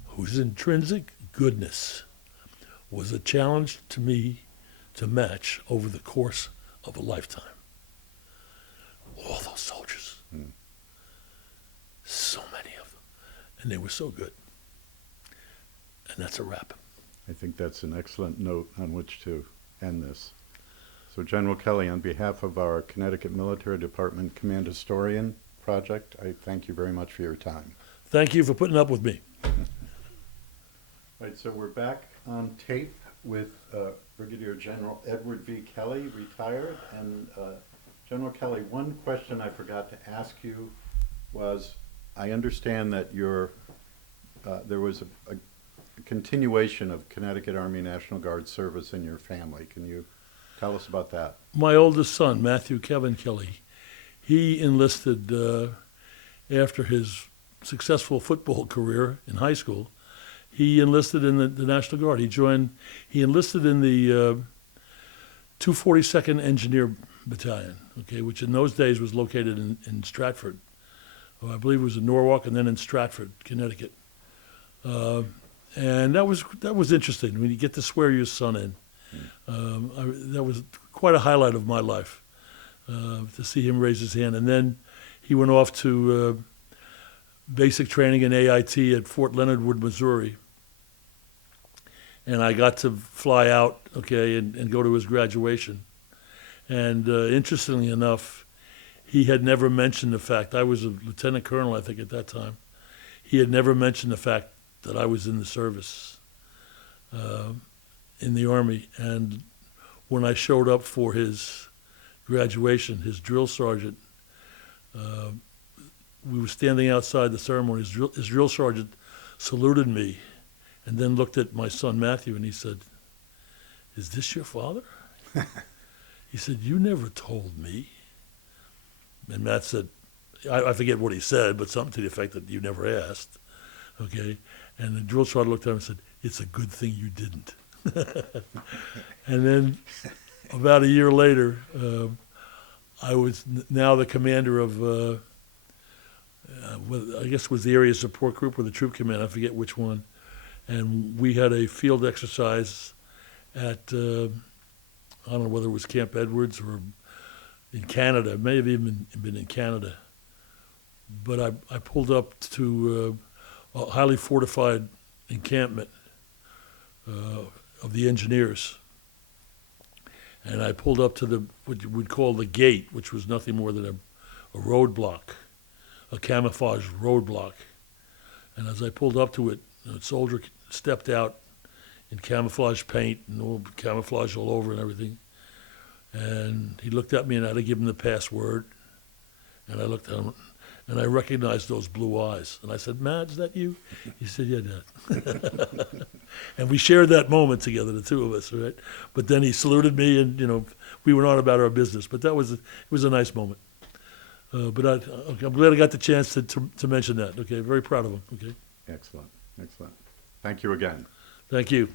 whose intrinsic goodness was a challenge to me to match over the course of a lifetime. All those soldiers. So many of them. And they were so good. And that's a wrap. I think that's an excellent note on which to end this. So General Kelly, on behalf of our Connecticut Military Department Command Historian Project, I thank you very much for your time. Thank you for putting up with me. Right, so we're back on tape with Brigadier General Edward V. Kelly, retired. And General Kelly, one question I forgot to ask you was, I understand that there was a continuation of Connecticut Army National Guard service in your family. Can you tell us about that? My oldest son, Matthew Kevin Kelly, he enlisted after his successful football career in high school. He enlisted in the National Guard. He enlisted in the 242nd Engineer Battalion, okay, which in those days was located in Stratford. I believe it was in Norwalk and then in Stratford, Connecticut. And that was interesting when you get to swear your son in. That was quite a highlight of my life, to see him raise his hand. And then he went off to basic training in AIT at Fort Leonard Wood, Missouri. And I got to fly out, okay, and go to his graduation. And interestingly enough, he had never mentioned the fact, I was a lieutenant colonel, I think, at that time. He had never mentioned the fact that I was in the service in the Army. And when I showed up for his graduation, his drill sergeant, we were standing outside the ceremony. His drill sergeant saluted me and then looked at my son Matthew and he said, "Is this your father?" He said, "You never told me." And Matt said, I forget what he said, but something to the effect that you never asked. Okay? And the drill sergeant looked at him and said, "It's a good thing you didn't." And then about a year later, I was now the commander of, I guess it was the area support group or the troop command, I forget which one. And we had a field exercise at, I don't know whether it was Camp Edwards or in Canada. It may have even been in Canada. But I pulled up to a highly fortified encampment of the engineers. And I pulled up to what you would call the gate, which was nothing more than a roadblock, a camouflage roadblock. And as I pulled up to it, a soldier stepped out in camouflage paint and all camouflage all over and everything. And he looked at me, and I had to give him the password. And I looked at him, and I recognized those blue eyes. And I said, "Matt, is that you?" He said, "Yeah, Dad." And we shared that moment together, the two of us, right? But then he saluted me, and we went on about our business. But it was a nice moment. But I'm glad I got the chance to mention that. Okay, very proud of him. Okay, Excellent. Excellent. Thank you again. thank you.